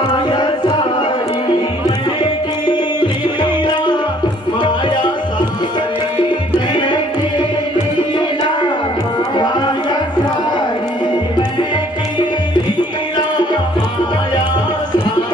माया सारी, मैं की लीला माया सारी, मैं की लीला माया सारी, मैं की लीला माया सारी।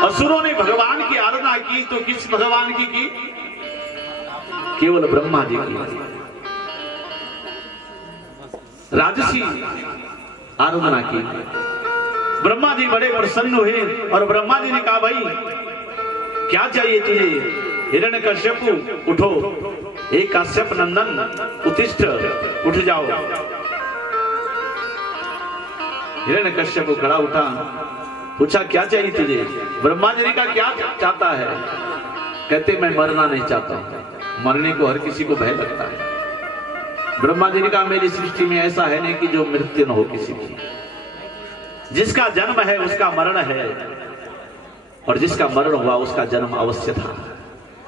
असुरों ने भगवान की आराधना की तो किस भगवान की केवल ब्रह्मा जी की राजसी आराधना की। ब्रह्मा जी बड़े प्रसन्न हुए और ब्रह्मा जी ने कहा, भाई क्या चाहिए तुझे? हिरण्यकश्यप उठो, एक कश्यप नंदन उत्तिष्ठ, उठ जाओ। हिरण्यकश्यप खड़ा उठा, पूछा क्या चाहिए तुझे? ब्रह्मा जी ने कहा क्या चाहता है? कहते मैं मरना नहीं चाहता हूं। मरने को हर किसी को भय लगता है। ब्रह्मा जी ने कहा मेरी सृष्टि में ऐसा है नहीं कि जो मृत्यु न हो किसी की। जिसका जन्म है उसका मरण है, और जिसका मरण हुआ उसका जन्म अवश्य था।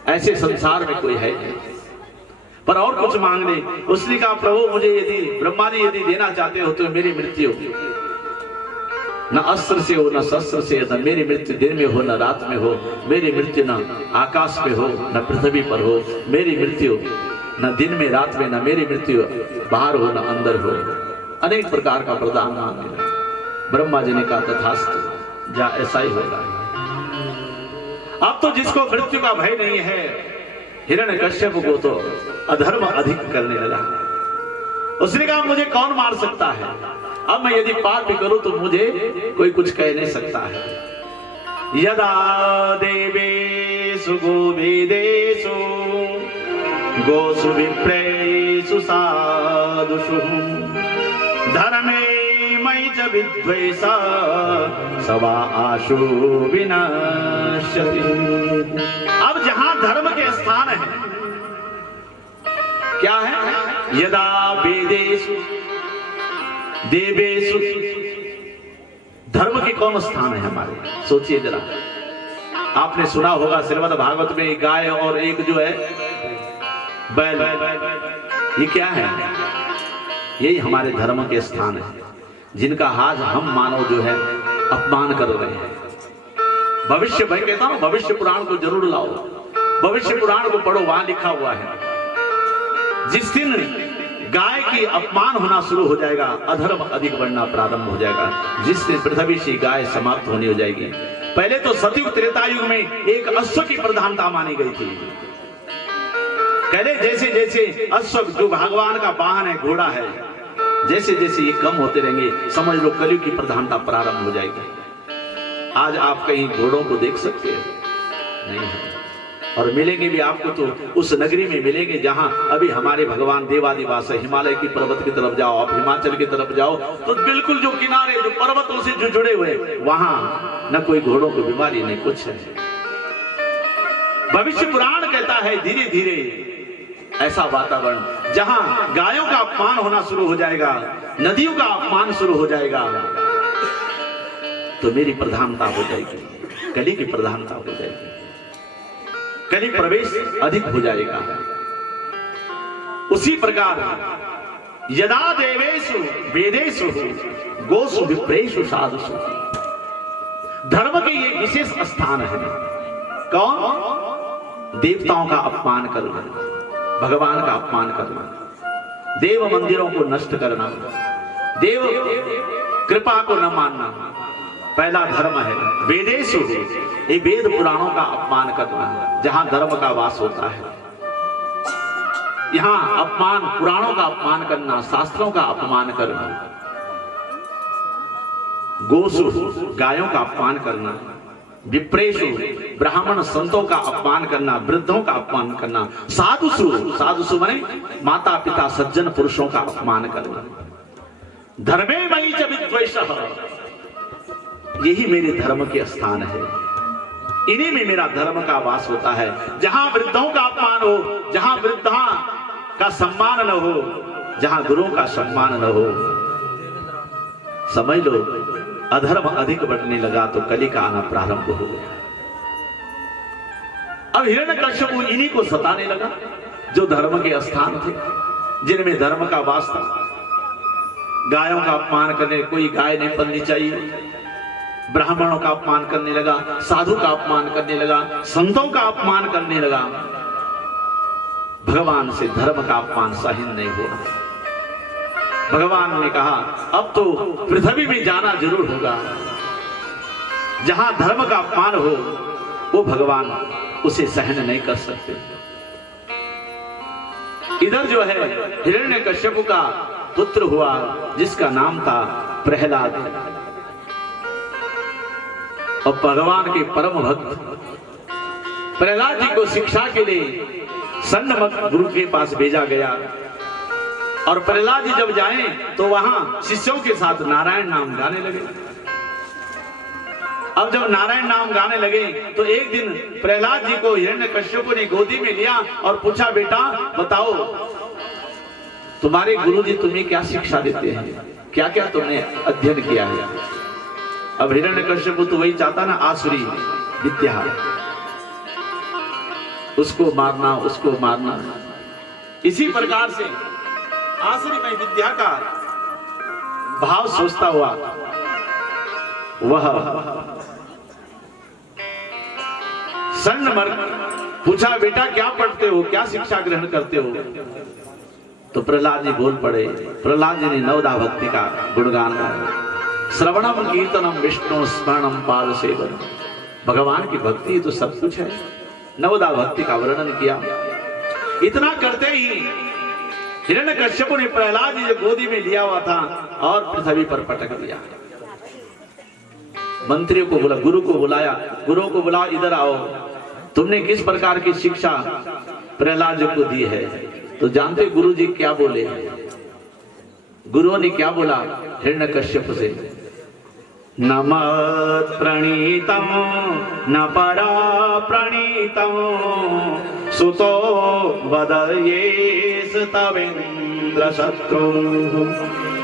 ऐसे संसार में कोई है नहीं। पर और कुछ मांगने, उसने कहा प्रभु मुझे यदि ब्रह्मा जी यदि देना चाहते हो तो मेरी मृत्यु। न अस्त्र से हो, न शस्त्र से, न मेरी मृत्यु दिन में हो, न रात में हो। मेरी मृत्यु न आकाश में हो, न पृथ्वी पर हो। मेरी मृत्यु न दिन में रात में, न मेरी मृत्यु बाहर हो, न अंदर हो। अनेक प्रकार का वरदान मांगे। ब्रह्मा जी ने कहा तथास्तु, जा ऐसा ही होगा। अब तो जिसको मृत्यु का भय नहीं है, हिरण्यकश्यप को तो अधर्म अधिक करने लगा। उसने कहा मुझे कौन मार सकता है? अब मैं यदि पाप भी करूं तो मुझे कोई कुछ कह नहीं सकता है। यदा देवेषु गोविदेषु गोसु विप्रेषु साधुषु धर्मे मयि च विद्वेषा सवा आशु विनाश्यति। अब जहां धर्म के स्थान है, क्या है? यदा वेदेषु देवेषु, धर्म की कौन स्थान है हमारे? सोचिए जरा। आपने सुना होगा श्रीमद् भागवत में एक गाय और एक जो है बैल, ये क्या है? यही हमारे धर्म के स्थान है, जिनका आज हम मानव जो है अपमान कर रहे हैं। भविष्य भाई कहता हूं, भविष्य पुराण को जरूर लाओ, भविष्य पुराण को पढ़ो, वहां लिखा हुआ है जिस दिन गाय की अपमान होना शुरू हो जाएगा, अधर्म अधिक बढ़ना प्रारंभ हो जाएगा। जिस दिन पृथ्वी से गाय समाप्त होनी हो जाएगी। पहले तो सतयुग त्रेता युग में एक अश्व की प्रधानता मानी गई थी। कहले जैसे जैसे अश्व जो भगवान का वाहन है, घोड़ा है, जैसे जैसे ये कम होते रहेंगे, समझ लो कलयुग की प्रधानता प्रारंभ हो जाएगी। आज आप कहीं घोड़ों को देख सकते हैं? नहीं है। और मिलेंगे भी आपको तो उस नगरी में मिलेंगे जहां अभी हमारे भगवान देवादिवास है। हिमालय की पर्वत की तरफ जाओ, आप हिमाचल की तरफ जाओ तो बिल्कुल जो किनारे जो पर्वतों से जो जुड़े हुए, वहां न कोई घोड़ों की बीमारी नहीं कुछ है। भविष्य पुराण कहता है धीरे धीरे ऐसा वातावरण जहां गायों का अपमान होना शुरू हो जाएगा, नदियों का अपमान शुरू हो जाएगा, तो मेरी प्रधानता हो जाएगी, कली की प्रधानता हो जाएगी, कली प्रवेश अधिक हो जाएगा। उसी प्रकार यदा देवेषु वेदेषु गोसु विप्रेषु साधुषु, धर्म के ये विशेष स्थान है। कौन? देवताओं का अपमान करना, भगवान का अपमान करना, देव मंदिरों को नष्ट करना, देव कृपा को न मानना, पहला धर्म है। वेदेषु, ये वेद पुराणों का अपमान करना, जहां धर्म का वास होता है, यहां अपमान, पुराणों का अपमान करना, शास्त्रों का अपमान करना, गोसु गायों का अपमान करना, विप्रेषु ब्राह्मण संतों का अपमान करना, वृद्धों का अपमान करना, साधुसु, साधुसु माने माता पिता सज्जन पुरुषों का अपमान करना, धर्मे मयि च विद्वेषः, यही मेरे धर्म के स्थान है, इन्हीं में मेरा धर्म का वास होता है। जहां वृद्धों का अपमान हो, जहां वृद्धा का सम्मान न हो, जहां गुरुओं का सम्मान न हो, समझ लो अधर्म अधिक बढ़ने लगा तो कली का आना प्रारंभ हो गया। अब हिरण्यकश्यप इन्हीं को सताने लगा जो धर्म के स्थान थे, जिनमें धर्म का वास था। गायों का अपमान करने, कोई गाय नहीं पलनी चाहिए, ब्राह्मणों का अपमान करने लगा, साधु का अपमान करने लगा, संतों का अपमान करने लगा। भगवान से धर्म का अपमान सहन नहीं हुआ। भगवान ने कहा अब तो पृथ्वी में जाना जरूर होगा, जहां धर्म का अपमान हो वो भगवान उसे सहन नहीं कर सकते। इधर जो है हिरण्यकश्यप का पुत्र हुआ जिसका नाम था प्रहलाद, और भगवान के परम भक्त प्रहलाद जी को शिक्षा के लिए सन्नमत गुरु के पास भेजा गया। और प्रहलाद जी जब जाए तो वहां शिष्यों के साथ नारायण नाम गाने लगे। अब जब नारायण नाम गाने लगे तो एक दिन प्रहलाद जी को हिरण्यकश्यप ने गोदी में लिया और पूछा, बेटा बताओ तुम्हारे गुरु जी तुम्हें क्या शिक्षा देते हैं, क्या क्या तुमने अध्ययन किया है। अब हिरण्यकश्यप तो वही चाहता ना, आसुरी विद्या, उसको मारना, उसको मारना। इसी प्रकार से आसुरी में विद्या का भाव सोचता हुआ वह स्वर्णमर्क पूछा, बेटा क्या पढ़ते हो, क्या शिक्षा ग्रहण करते हो? तो प्रहलाद जी बोल पड़े। प्रहलाद जी ने नवदा भक्ति का गुणगान गाया। श्रवणम कीर्तनम विष्णु स्मरणम पाद सेवन। भगवान की भक्ति तो सब कुछ है। नवदा भक्ति का वर्णन किया। इतना करते ही हिरण्यकश्यप ने प्रहलाद जी जो गोदी में लिया हुआ था और पृथ्वी पर पटक दिया। मंत्रियों को बुला, गुरु को बुलाया, गुरु को बुला, इधर आओ, तुमने किस प्रकार की शिक्षा प्रहलाद जी को दी है? तो जानते गुरु जी क्या बोले? गुरुओं ने क्या बोला हिरण्यकश्यप से? नमः प्रणीतम न परा प्रणीतम सुतो वदयेस तवेन्द्र शत्रु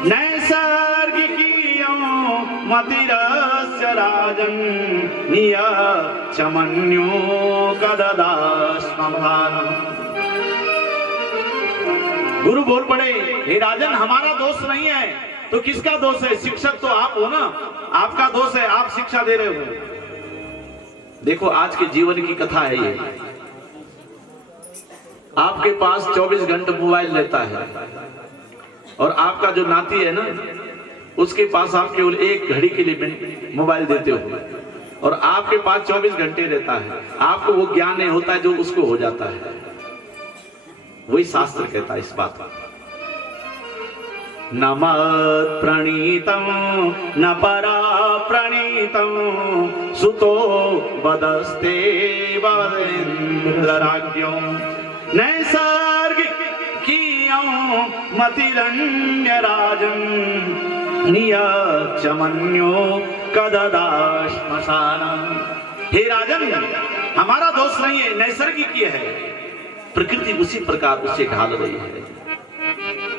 नैसर्गिकीयं मतिरस्य राजन् नियच्चमन्यो कददास्म भानम्। गुरु बोल पड़े, हे राजन, हमारा दोष नहीं है तो किसका दोष है? शिक्षक तो आप हो ना, आपका दोष है, आप शिक्षा दे रहे हो। देखो आज के जीवन की कथा है ये। आपके पास 24 घंटे मोबाइल रहता है और आपका जो नाती है ना, उसके पास आप केवल एक घड़ी के लिए मोबाइल देते हो और आपके पास 24 घंटे रहता है। आपको वो ज्ञान नहीं होता है जो उसको हो जाता है। वही शास्त्र कहता है इस बात को। नमः प्रणीतम न परा प्रणीतम सुतो वदस्ते वरेन्द्रराज्ञो नैसर्गिकीयं मतिरन्य राजन् नियच्चमन्यो कददाश्मशानम्। हे राजन, हमारा दोष नहीं है, नैसर्गिक है। प्रकृति उसी प्रकार उसे ढाल रही है।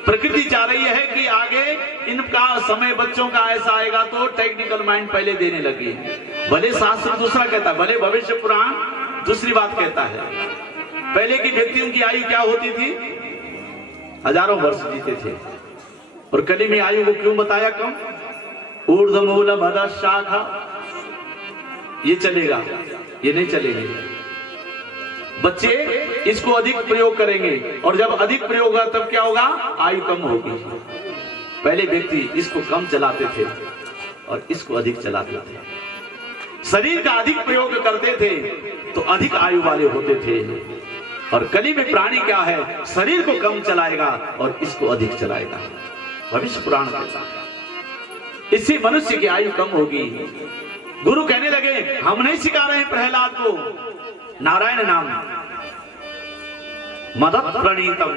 प्रकृति चाह रही है कि आगे इनका समय बच्चों का ऐसा आएगा तो टेक्निकल माइंड पहले देने लगी। भले शास्त्र दूसरा कहता है, भले भविष्य पुराण दूसरी बात कहता है। पहले की व्यक्तियों की आयु क्या होती थी? हजारों वर्ष जीते थे। और कली में आयु को क्यों बताया कम? ऊर्ध्वमूल अधः शाखा, ये चलेगा, ये नहीं चलेगा। बच्चे इसको अधिक प्रयोग करेंगे और जब अधिक प्रयोग होगा तब क्या होगा? आयु कम होगी। पहले व्यक्ति इसको कम चलाते थे और इसको अधिक चलाते थे। शरीर का अधिक प्रयोग करते थे तो अधिक आयु वाले होते थे। और कली में प्राणी क्या है? शरीर को कम चलाएगा और इसको अधिक चलाएगा। भविष्य पुराण कहता है इससे मनुष्य की आयु कम होगी। गुरु कहने लगे, हम नहीं सिखा रहे हैं प्रहलाद को नारायण नाम, मदत प्रणीतम,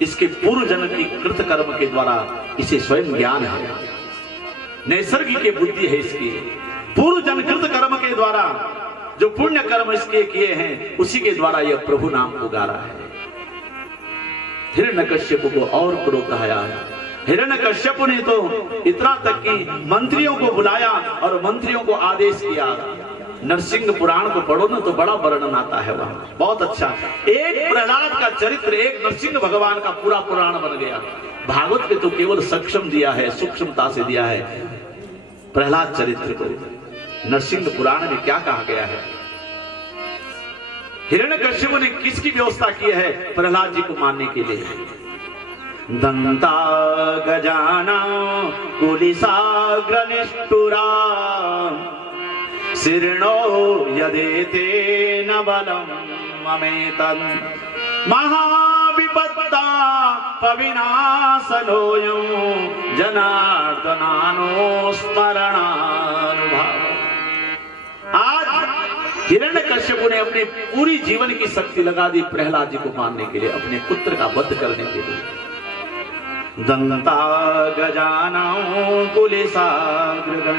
इसके पूर्व जन्म की कृत कर्म के द्वारा इसे स्वयं ज्ञान है। नैसर्गिक बुद्धि है इसकी। पूर्व जन्म कृत कर्म के द्वारा जो पुण्य कर्म इसके किए हैं उसी के द्वारा यह प्रभु नाम को गा रहा है। हिरण्यकश्यप को और प्रोत्साहन है। हिरण्यकश्यप ने तो इतना तक कि मंत्रियों को बुलाया और मंत्रियों को आदेश किया। नरसिंह पुराण को पढ़ो ना तो बड़ा वर्णन आता है वहां, बहुत अच्छा। एक प्रहलाद का चरित्र, एक नरसिंह भगवान का पूरा पुराण बन गया। भागवत में तो केवल सक्षम दिया है, सूक्ष्मता से दिया है प्रहलाद चरित्र को। नरसिंह पुराण में क्या कहा गया है? हिरण्यकश्यप ने किसकी व्यवस्था की है प्रहलाद जी को मारने के लिए? दंता गजाना कुलिसाग्र निष्ठुरा शीर्णो यदेते न बलम ममेतन् महाविपत्ता पविनाशनोऽयं जनार्दनानो स्मरणानुभाव। आज हिरण्यकश्यप ने अपने पूरी जीवन की शक्ति लगा दी प्रहलाद जी को मारने के लिए, अपने पुत्र का वध करने के लिए। दंता गजाना कुलिसाग्र,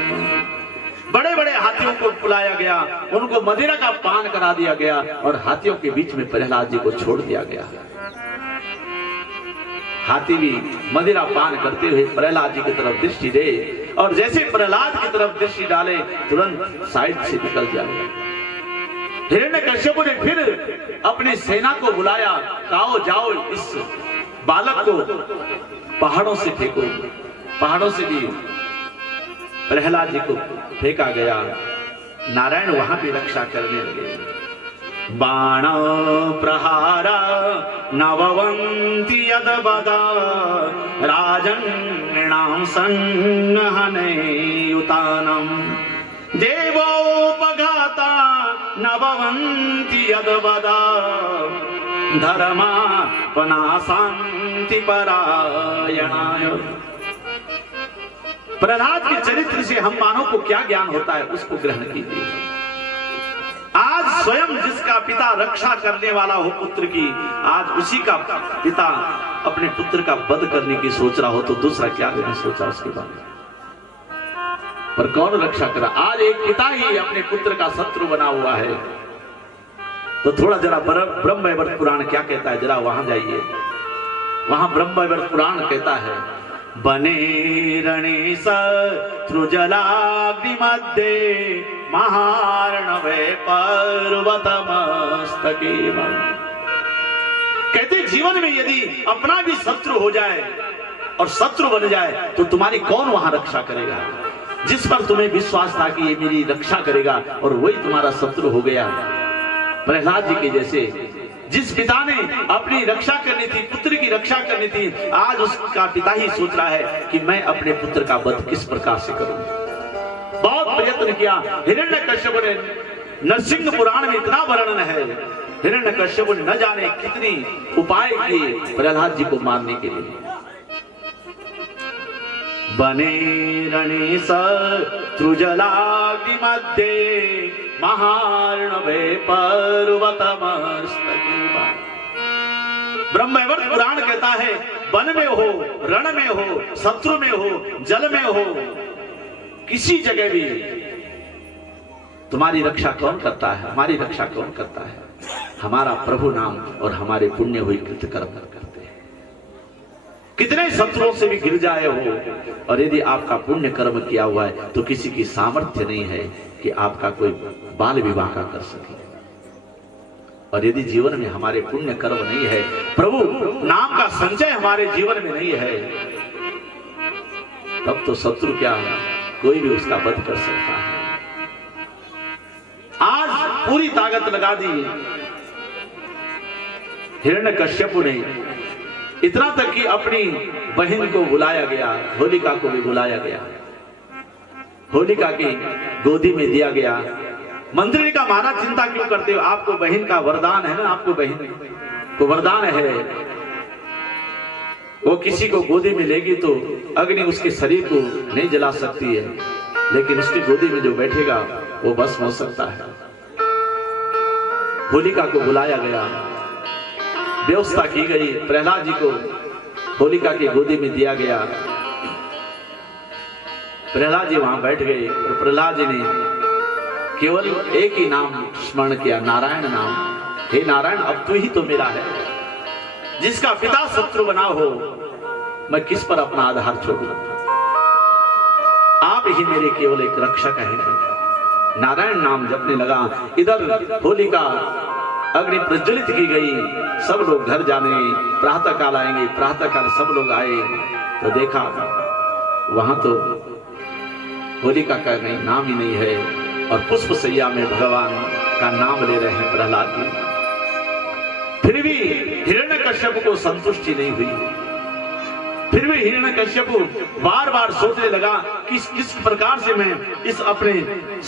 बड़े बड़े हाथियों को बुलाया गया, उनको मदिरा का पान करा दिया गया और हाथियों के बीच में प्रहलाद जी को छोड़ दिया गया। हाथी भी मदिरा पान करते हुए प्रहलाद जी की तरफ दृष्टि दे और जैसे प्रहलाद की तरफ दृष्टि डाले तुरंत साइड से निकल जाए। हिरण्यकश्यप ने फिर अपनी सेना को बुलाया, कहो जाओ इस बालक को पहाड़ों से फेंको। पहाड़ों से भी प्रहलाद जी को फेंका गया। नारायण वहां भी रक्षा करने लगे। बाण प्रहार नववंति यदवदा राजन्नाम संहने युतानम देवोपघाता नववंति यदवदा धर्मापना शांति परायणाय। प्रहलाद के चरित्र से हम मानव को क्या ज्ञान होता है उसको ग्रहण कीजिए। आज स्वयं जिसका पिता रक्षा करने वाला हो पुत्र की, आज उसी का पिता अपने पुत्र का वध करने की सोच रहा हो तो दूसरा क्या नहीं सोचा उसके बारे में। पर कौन रक्षा करा? आज एक पिता ही अपने पुत्र का शत्रु बना हुआ है। तो थोड़ा जरा ब्रह्मवैवर्त पुराण क्या कहता है, जरा वहां जाइए। वहां ब्रह्मवैवर्त पुराण कहता है, बने रणे शत्रुजलाग्नि मध्ये महार्णवे पर्वत मस्तके। कहते जीवन में यदि अपना भी शत्रु हो जाए और शत्रु बन जाए तो तुम्हारी कौन वहां रक्षा करेगा? जिस पर तुम्हें विश्वास था कि ये मेरी रक्षा करेगा और वही तुम्हारा शत्रु हो गया। प्रहलाद जी के जैसे जिस पिता ने अपनी रक्षा करनी थी, पुत्र की रक्षा करनी थी, आज उसका पिता ही सोच रहा है कि मैं अपने पुत्र का वध किस प्रकार से करूं। बहुत प्रयत्न किया। हिरण्यकश्यप ने, नरसिंह पुराण में इतना वर्णन है, हिरण्यकश्यप ने न जाने कितनी उपाय किए प्रहलाद जी को मारने के लिए। बने रणे शत्रुजलाग्नि मध्ये महार्णवे पर्वत मस्तके। ब्रह्मवैवर्त पुराण कहता है, वन में हो, रण में हो, शत्रु में हो, जल में हो, किसी जगह भी तुम्हारी रक्षा कौन करता है? हमारी रक्षा कौन करता है? हमारा प्रभु नाम और हमारे पुण्य हुई कृत कर्म करते हैं। कितने शत्रुओं से भी गिर जाए हो, और यदि आपका पुण्य कर्म किया हुआ है तो किसी की सामर्थ्य नहीं है कि आपका कोई बाल विवाह का कर सके। और यदि जीवन में हमारे पुण्य कर्म नहीं है, प्रभु नाम का संचय हमारे जीवन में नहीं है, तब तो शत्रु क्या है, कोई भी उसका वध कर सकता है। आज पूरी ताकत लगा दी हिरण्यकश्यप ने, इतना तक कि अपनी बहन को बुलाया गया, होलिका को भी बुलाया गया, होलिका की गोदी में दिया गया। मंत्री ने कहा, महाराज चिंता क्यों करते हो, आपको बहन का वरदान है ना, आपको बहन को वरदान है, वो किसी को गोदी में लेगी तो अग्नि उसके शरीर को नहीं जला सकती है, लेकिन उसकी गोदी में जो बैठेगा वो भस्म हो सकता है। होलिका को बुलाया गया, व्यवस्था की गई, प्रहलाद जी को होलिका की गोदी में दिया गया। प्रहलाद जी वहां बैठ गए और प्रहलाद जी ने केवल एक ही नाम स्मरण किया, नारायण नाम। हे नारायण, अब तू ही तो मेरा है। जिसका पिता शत्रु बना हो, मैं किस पर अपना आधार छोड़ूं? आप ही मेरे केवल एक रक्षक हैं। नारायण नाम जपने लगा। इधर होलिका अग्नि प्रज्वलित की गई, सब लोग घर जाने, प्रातः काल आएंगे, प्रातः काल सब लोग आए तो देखा वहां तो होलिका का नहीं नाम ही नहीं है, और पुष्प सैया में भगवान का नाम ले रहे हैं प्रहलाद जी। फिर भी हिरण्यकश्यप को संतुष्टि नहीं हुई। फिर भी हिरण्यकश्यप बार बार सोचने लगा कि किस प्रकार से मैं इस अपने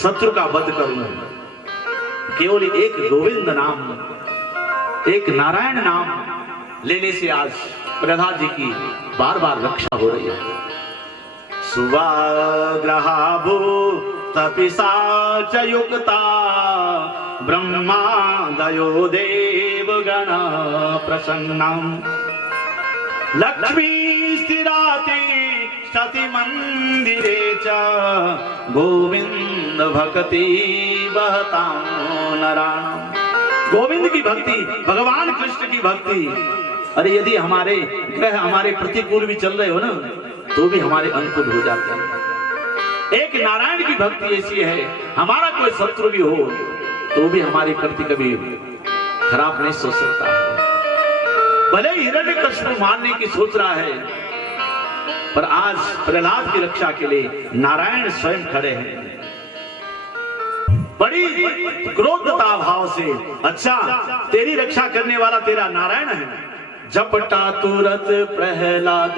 शत्रु का वध करूं। केवल एक गोविंद नाम, एक नारायण नाम लेने से आज प्रहलाद जी की बार बार रक्षा हो रही है। सुवाग्रहा भूत पिशाच युक्ता ब्रह्मादयो देवगण प्रसन्नम् लक्ष्मी स्थिराते सति मंदिरे च गोविंद भक्ति बहतां नराणाम्। गोविंद की भक्ति, भगवान कृष्ण की भक्ति। अरे यदि हमारे ग्रह हमारे प्रतिकूल भी चल रहे हो ना, तो भी हमारे अनुकूल हो जाते हैं। एक नारायण की भक्ति ऐसी है, हमारा कोई शत्रु भी हो तो भी हमारी प्रति कभी खराब नहीं सोच सकता है। भले हिरण्यकश्यप मारने की सोच रहा है, पर आज प्रहलाद की रक्षा के लिए नारायण स्वयं खड़े हैं, बड़ी क्रोधता भाव से। अच्छा, तेरी रक्षा करने वाला तेरा नारायण है। झपटा तुरंत प्रहलाद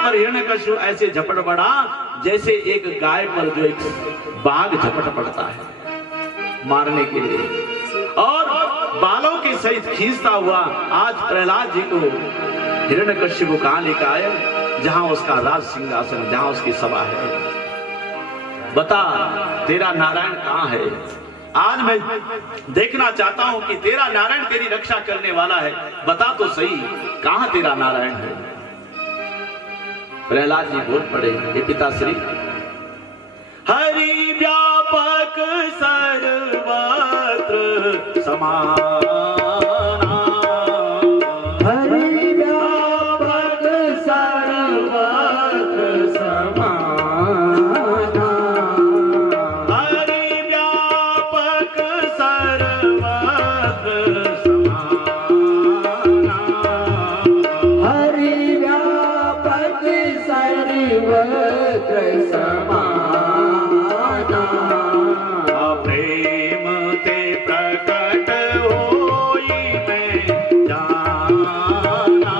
पर हिरण्यकश्यप ऐसे झपट पड़ा जैसे एक गाय पर जो एक बाघ झपट पड़ता है मारने के लिए, और बालों के सहित खींचता हुआ आज प्रहलाद जी को हिरण्यकश्यप को कहां लेकर आया, जहां उसका राज सिंहासन, जहां उसकी सभा है। बता तेरा नारायण कहां है? आज मैं देखना चाहता हूं कि तेरा नारायण तेरी रक्षा करने वाला है, बता तो सही कहां तेरा नारायण है। प्रहलाद जी बोल पड़े, हे पिताश्री, हरि व्यापक सर्वत्र समाना, हरि व्यापक सर्वत्र समाना, हरि व्यापक सर्वत्र समाना, हरि व्यापक सर्वत्र समाना। प्रेम ते प्रकट होई मैं जाना,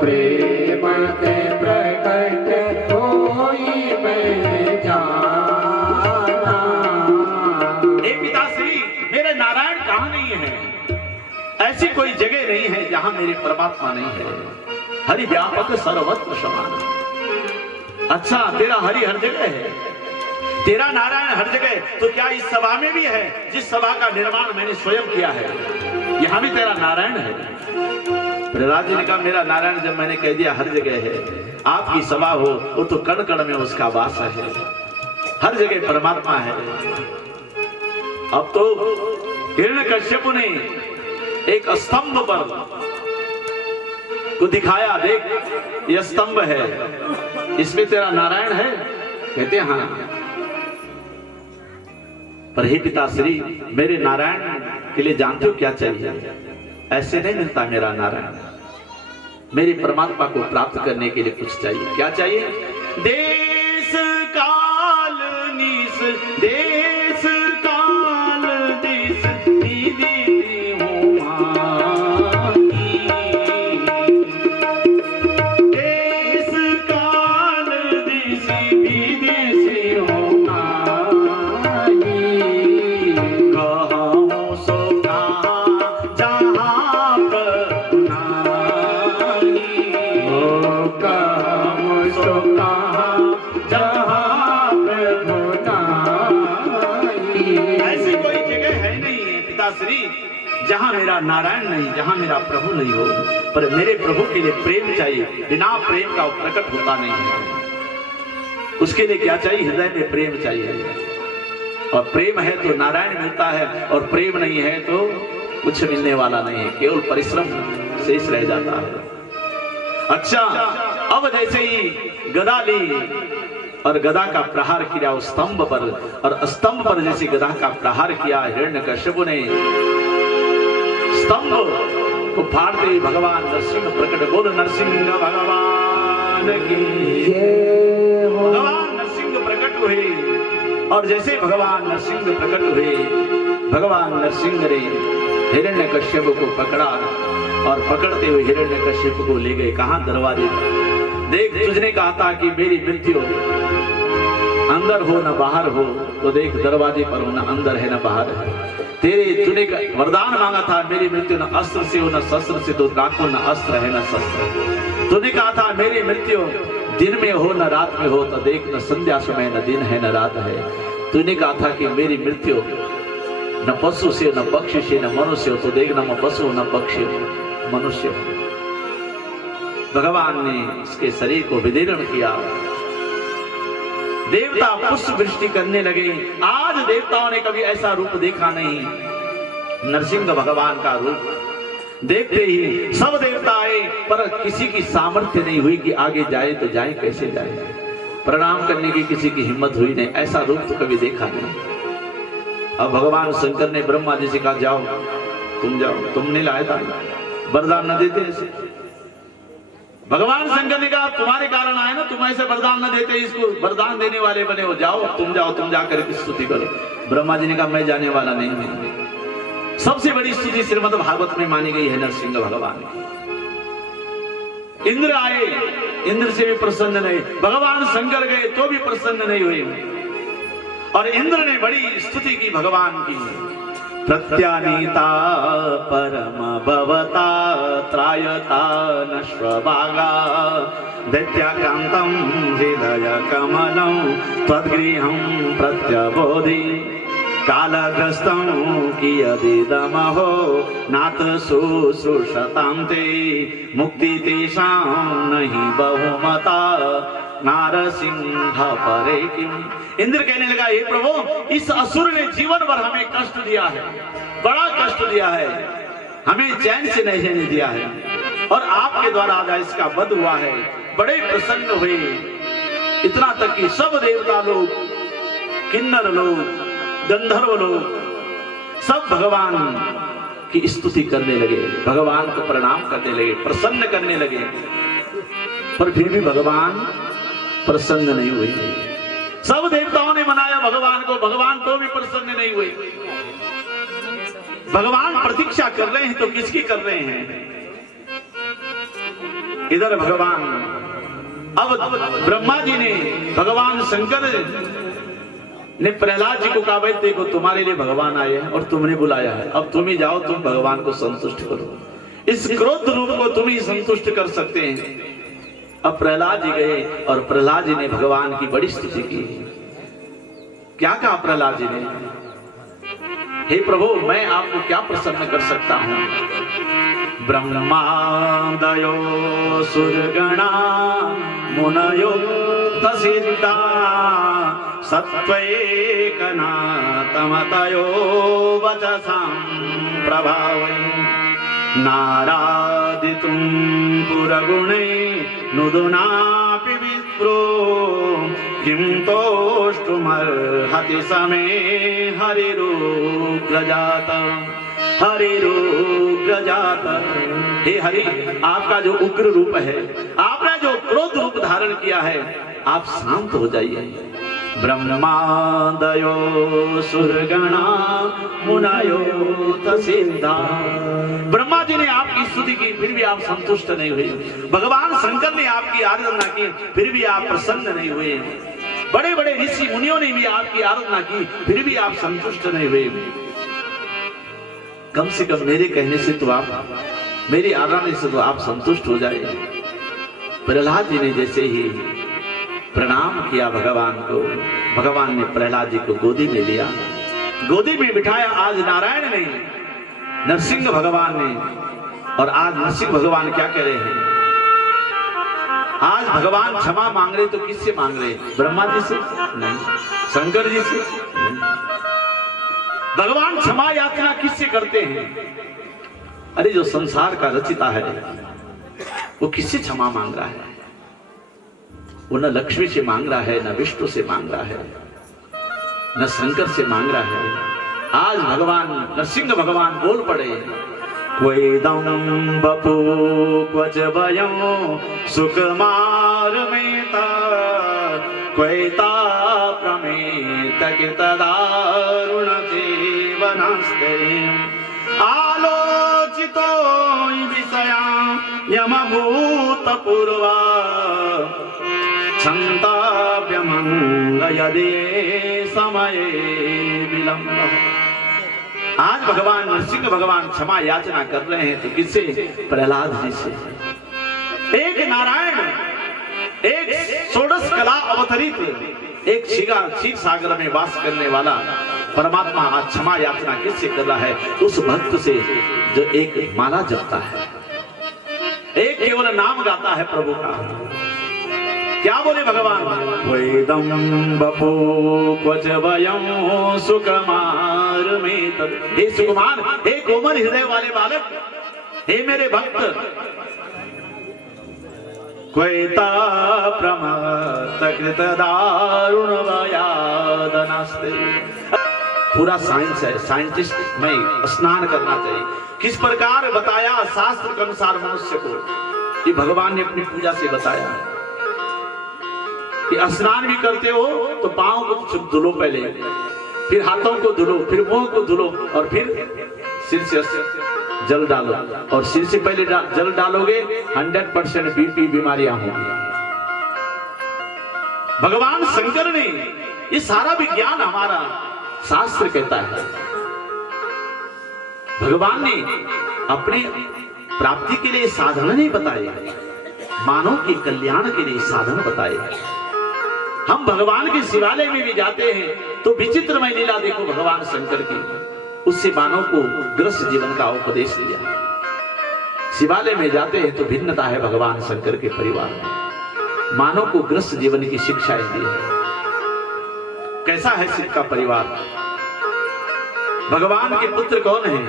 प्रेम ते प्रकट होई मैं जाना। हे पिताश्री, मेरे नारायण कहां नहीं है? ऐसी कोई जगह नहीं है जहां मेरे परमात्मा नहीं है। हरि व्यापक सर्वत्र समान। अच्छा, तेरा हरि हर जगह है, तेरा नारायण हर जगह, तो क्या इस सभा में भी है जिस सभा का निर्माण मैंने स्वयं किया है, यहां भी तेरा नारायण है? प्रहलाद जी ने कहा, मेरा नारायण जब मैंने कह दिया हर जगह है, आपकी सभा हो वो तो कण कण में उसका वास है, हर जगह परमात्मा है। अब तो हिरण्यकश्यप ने एक स्तंभ पर को दिखाया, देख यह स्तंभ है, इसमें तेरा नारायण है? कहते हैं हाँ। पर हे पिताश्री, मेरे नारायण के लिए जानते हो क्या चाहिए? ऐसे नहीं मिलता मेरा नारायण, मेरे परमात्मा को प्राप्त करने के लिए कुछ चाहिए। क्या चाहिए? देश काल निस, देश काल दिस दीदी हो माही, देश काल दिस दीदी हो माही, कहो सो कहाँ जहाँ प्रभु नाही, कहो सो कहाँ जहाँ प्रभु नाही। ऐसी कोई जगह है नहीं पिताश्री जहां मेरा नारायण नहीं, जहां मेरा प्रभु नहीं हो। पर मेरे प्रभु के लिए प्रेम चाहिए, बिना प्रेम का प्रकट होता नहीं है। उसके लिए क्या चाहिए? हृदय में प्रेम चाहिए, और प्रेम है तो नारायण मिलता है, और प्रेम नहीं है तो कुछ मिलने वाला नहीं है, केवल परिश्रम शेष रह जाता है। अच्छा, अब जैसे ही गदा ली और गदा का प्रहार किया उस स्तंभ पर, और स्तंभ पर जैसे गदा का प्रहार किया हिरण्यकश्यप ने, स्तंभ को फाड़ते ही भगवान नरसिंह प्रकट। बोल नरसिंह भगवान की जय हो। भगवान नरसिंह प्रकट हुए, और जैसे भगवान नरसिंह प्रकट हुए, भगवान नरसिंह ने हिरण्यकश्यप को पकड़ा, और पकड़ते हुए हिरण्यकश्यप को ले गए कहां? दरवाजे पर। देख, तुझने कहा था कि मेरी मृत्यु अंदर हो न बाहर हो, तो देख दरवाजे पर हो, न अंदर है न बाहर है। तूने वरदान मांगा था, मेरी मृत्यु न अस्त्र से हो न शस्त्र से, तो डाकू न अस्त्र है न शस्त्र। तूने कहा था मेरी मृत्यु दिन में हो न रात में हो, तो देख न संध्या समय न दिन है न रात है। तूने कहा था कि मेरी मृत्यु न पशु से न पक्षी से न मनुष्य हो, तो देख न पशु न पक्षी मनुष्य हो। भगवान ने इसके शरीर को विदीर्ण किया, देवता पुष्प वृष्टि करने लगे। आज देवताओं ने कभी ऐसा रूप देखा नहीं, नरसिंह भगवान का रूप देखते ही सब देवता आए, पर किसी की सामर्थ्य नहीं हुई कि आगे जाए तो जाए, कैसे जाए, प्रणाम करने की किसी की हिम्मत हुई नहीं। ऐसा रूप तो कभी देखा नहीं। अब भगवान शंकर ने ब्रह्मा जी से कहा, जाओ तुम जाओ, तुमने लाया था, वरदान न देते ऐसे। भगवान शंकर ने कहा तुम्हारे कारण आए ना, तुम ऐसे वरदान न देते, इसको वरदान देने वाले बने हो, जाओ तुम जाकर स्तुति करो। ब्रह्मा जी ने कहा मैं जाने वाला नहीं हूं। सबसे बड़ी स्तुति श्रीमद् भागवत में मानी गई है नरसिंह भगवान की। इंद्र आए, इंद्र से भी प्रसन्न नहीं, भगवान शंकर गए तो भी प्रसन्न नहीं हुए, और इंद्र ने बड़ी स्तुति की भगवान की। प्रत्यानीता परम भवता त्रायता नश्वभागा दैत्याक्रांतं हृदय कमलं त्वद्गृहं प्रत्यबोधि कालग्रस्तं कियदिदमहो नाथ शुश्रूषतां ते मुक्ति तेषां नहि बहुमता नारसिंह परे किम। इंद्र कहने लगा हे प्रभु, इस असुर ने जीवन भर हमें कष्ट दिया है, बड़ा कष्ट दिया है, हमें चैन से नहीं रहने दिया है, और आपके द्वारा आज इसका वध हुआ है। बड़े प्रसन्न हुए, इतना तक कि सब देवता लोग, किन्नर लोग, गंधर्व लोग सब भगवान की स्तुति करने लगे, भगवान को प्रणाम करने लगे, प्रसन्न करने लगे, पर फिर भी भगवान प्रसन्न नहीं हुए। सब देवताओं ने मनाया भगवान को, भगवान तो भी प्रसन्न नहीं हुए। भगवान प्रतीक्षा कर रहे हैं तो किसकी कर रहे हैं? इधर भगवान, अब ब्रह्मा जी ने, भगवान शंकर ने प्रहलाद जी को कहा भाई देखो तुम्हारे लिए भगवान आए हैं और तुमने बुलाया है, अब तुम ही जाओ, तुम भगवान को संतुष्ट करो, इस क्रोध रूप को तुम ही संतुष्ट कर सकते हैं। अब प्रहलाद जी गए और प्रहलाद जी ने भगवान की बड़ी स्तुति की। क्या कहा प्रहलाद जी ने? हे प्रभु, मैं आपको क्या प्रसन्न कर सकता हूं? ब्रह्मादयो सुरगणा मुनयो तसिद्धा सत्वैकनाथमतयो वचसां प्रभावै नारादितुं पुरगुणै नुदुनापि विप्रो किं तोष्टुमर्हति समे हरिरुग्रजात हरिरुग्रजात। हे हरि, आपका जो उग्र रूप है, आपने जो क्रोध रूप धारण किया है, आप शांत हो जाइए। ब्रह्मादयो सुरगणा मुनयो तसिद्धा। ब्रह्मा जी ने आपकी स्तुति की, फिर भी आप संतुष्ट नहीं हुए। भगवान शंकर ने आपकी आराधना की, फिर भी आप प्रसन्न नहीं हुए। बड़े बड़े ऋषि मुनियों ने भी आपकी आराधना की, फिर भी आप संतुष्ट नहीं हुए। कम से कम मेरे कहने से तो आप, मेरी आराधना से तो आप संतुष्ट हो जाए। प्रहलाद जी ने जैसे ही प्रणाम किया भगवान को, भगवान ने प्रहलाद जी को गोदी में लिया, गोदी में बिठाया। आज नारायण ने, नरसिंह भगवान ने, और आज नरसिंह भगवान क्या कह रहे हैं? आज भगवान क्षमा मांग रहे तो किससे मांग रहे? ब्रह्मा जी से नहीं, शंकर जी से नहीं। भगवान क्षमा याचना किससे करते हैं? अरे जो संसार का रचिता है वो किससे क्षमा मांग रहा है? वो न लक्ष्मी से मांग रहा है, न विष्णु से मांग रहा है, न शंकर से मांग रहा है। आज भगवान नरसिंह भगवान बोल पड़े, क्वेदं बपू क्वच वयं सुकुमारमेत क्वेता प्रमेत कृतदारुण जीवनस्ते आलोचितो विषयां यमभूतपूर्वा क्षन्तव्यमंग यदि समये विलम्ब। आज भगवान नरसिंह भगवान क्षमा याचना कर रहे हैं तो किससे? प्रहलाद जी से। एक नारायण, एक षोडश कला अवतरित, एक क्षीर सागर में वास करने वाला परमात्मा आज क्षमा याचना किससे कर रहा है? उस भक्त से जो एक माला जपता है, एक केवल नाम गाता है प्रभु का। क्या बोले भगवान? वेदम बपू क्वच वयं सुकुमारमेत। हे सुकुमार, हे कोमल हृदय वाले बालक, हे मेरे भक्त, क्वेता प्रमत्त कृत दारुण वयादनास्ते। पूरा साइंस है, साइंटिस्ट में स्नान करना चाहिए। किस प्रकार बताया शास्त्र के अनुसार मनुष्य को ये भगवान ने अपनी पूजा से बताया है कि स्नान भी करते हो तो पांव को धुलो पहले, फिर हाथों को धुलो, फिर मुंह को धुलो और फिर सिर से जल डालो। और सिर से पहले जल डालोगे 100% बीपी बीमारियां होंगी। भगवान शंकर ने ये सारा विज्ञान हमारा शास्त्र कहता है, भगवान ने अपने प्राप्ति के लिए साधन नहीं बताए, मानव के कल्याण के लिए साधन बताए। हम भगवान के शिवालय में भी जाते हैं तो विचित्रमय लीला देखो भगवान शंकर की, उससे मानव को गृहस्थ जीवन का उपदेश दिया। शिवालय में जाते हैं तो भिन्नता है भगवान शंकर के परिवार में, मानव को गृहस्थ जीवन की शिक्षाएं दी है। कैसा है शिव का परिवार? भगवान के पुत्र कौन है?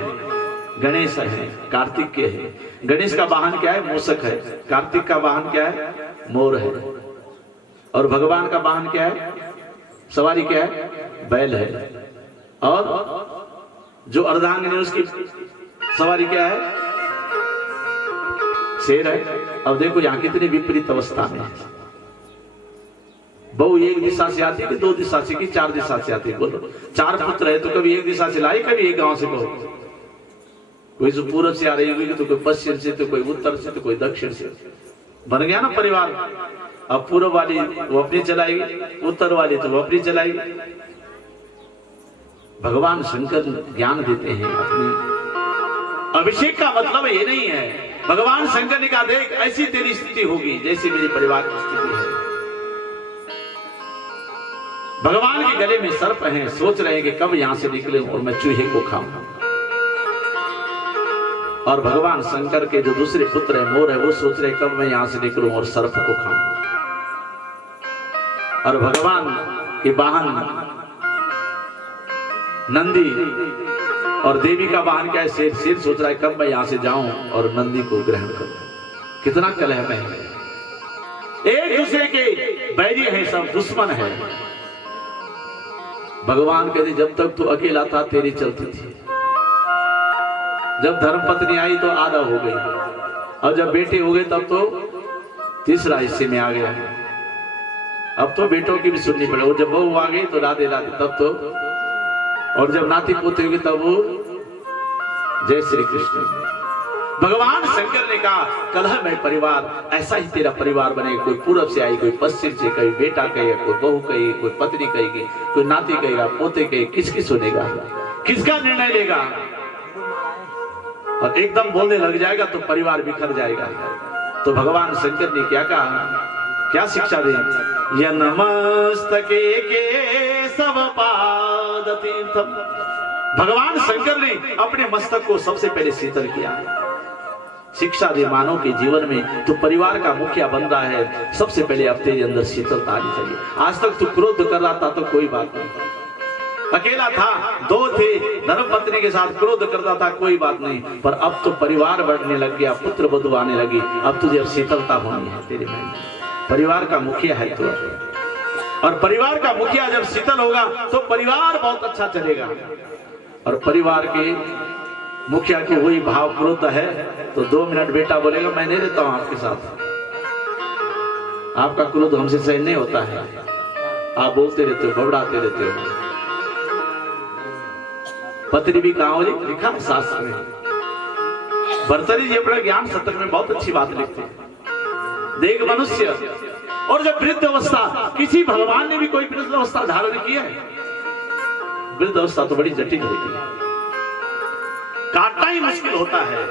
गणेश है, कार्तिक के है। गणेश का वाहन क्या है? मूषक है। कार्तिक का वाहन क्या है? मोर है। और भगवान का वाहन क्या है? सवारी क्या है? बैल है। और जो अर्धांगिनी उसकी सवारी क्या है? शेर है। अब देखो यहां कितनी विपरीत अवस्था में है। बहू एक दिशा से आती है, 2 दिशा से की 4 दिशा से आती है। बोलो 4 पुत्र है तो कभी एक दिशा से लाई, कभी एक गांव से कहो। कोई जो पूर्व से आ रही होगी तो कोई पश्चिम से, तो कोई उत्तर से, तो कोई दक्षिण से। बन गया ना परिवार। अब पूर्व वाली वो अपनी चलाएगी, उत्तर वाली तो वो अपनी चलाएगी। भगवान शंकर ज्ञान देते हैं अपने अभिषेक का मतलब ये नहीं है। भगवान शंकर ने कहा देख ऐसी तेरी स्थिति होगी जैसी मेरे परिवार की स्थिति है। भगवान के गले में सर्प हैं, सोच रहे हैं कि कब यहां से निकले और मैं चूहे को खाऊं। और भगवान शंकर के जो दूसरे पुत्र है मोर है, वो सोच रहे कब मैं यहां से निकलूं और सर्प को खाऊं। और भगवान के वाहन नंदी और देवी का वाहन क्या है? शेर। शेर सोच रहा है कब मैं यहां से जाऊं और नंदी को ग्रहण करूं। कितना कलह में है, एक दूसरे के बैरी है, सब दुश्मन है। भगवान कहते जब तक तू अकेला था तेरी चलती थी, जब धर्मपत्नी आई तो आधा हो गई, और जब बेटे हो गए तब तो तीसरा हिस्से में आ गया। अब तो बेटों की भी सुननी पड़े। और जब बहू आ गई तो राधे राधे, तब तो, और जब नाती पोते होगी तब वो जय श्री कृष्ण। भगवान शंकर ने कहा कलह में परिवार, ऐसा ही तेरा परिवार बनेगा। कोई पूरब से आई, कोई पश्चिम से, कोई बेटा कहेगा, कोई बहू कहेगी, कोई पत्नी कहेगी, कोई नाती कहेगा, पोते कहेगी। किसकी सुनेगा? किसका निर्णय लेगा? और एकदम बोलने लग जाएगा तो परिवार बिखर जाएगा। तो भगवान शंकर ने क्या कहा, क्या शिक्षा दी? य नमस्तके के सब पाद तीर्थम। भगवान शंकर ने अपने मस्तक को सबसे पहले शीतल किया। शिक्षा दी मानव के जीवन में तो परिवार का मुखिया बन रहा है, सबसे पहले अब तेरे अंदर शीतलता आनी चाहिए। आज तक तू क्रोध कर रहा था तो कोई बात नहीं, अकेला था, 2 थे, धर्मपत्नी के साथ क्रोध करता था, कोई बात नहीं। पर अब तो परिवार बढ़ने लग गया, पुत्र वधू आने लगी, अब तुझे अब शीतलता होनी है तेरे में। परिवार का मुखिया है तू, और परिवार का मुखिया जब शीतल होगा तो परिवार बहुत अच्छा चलेगा। और परिवार के मुखिया के वही भाव क्रोध है तो 2 मिनट बेटा बोलेगा मैं नहीं रहता हूं आपके साथ, आपका क्रोध हमसे सहन नहीं होता है, आप बोलते रहते हो, बबड़ाते रहते हो। पत्नी भी कहा लिखा है शास्त्र में। भर्तृहरि जी अपना ज्ञान शतक में बहुत अच्छी बात लिखते हैं। देख मनुष्य, और जब वृद्ध अवस्था, किसी भगवान ने भी कोई वृद्ध अवस्था धारण किया है? वृद्ध अवस्था तो बड़ी जटिल होती है, काटना ही मुश्किल होता है।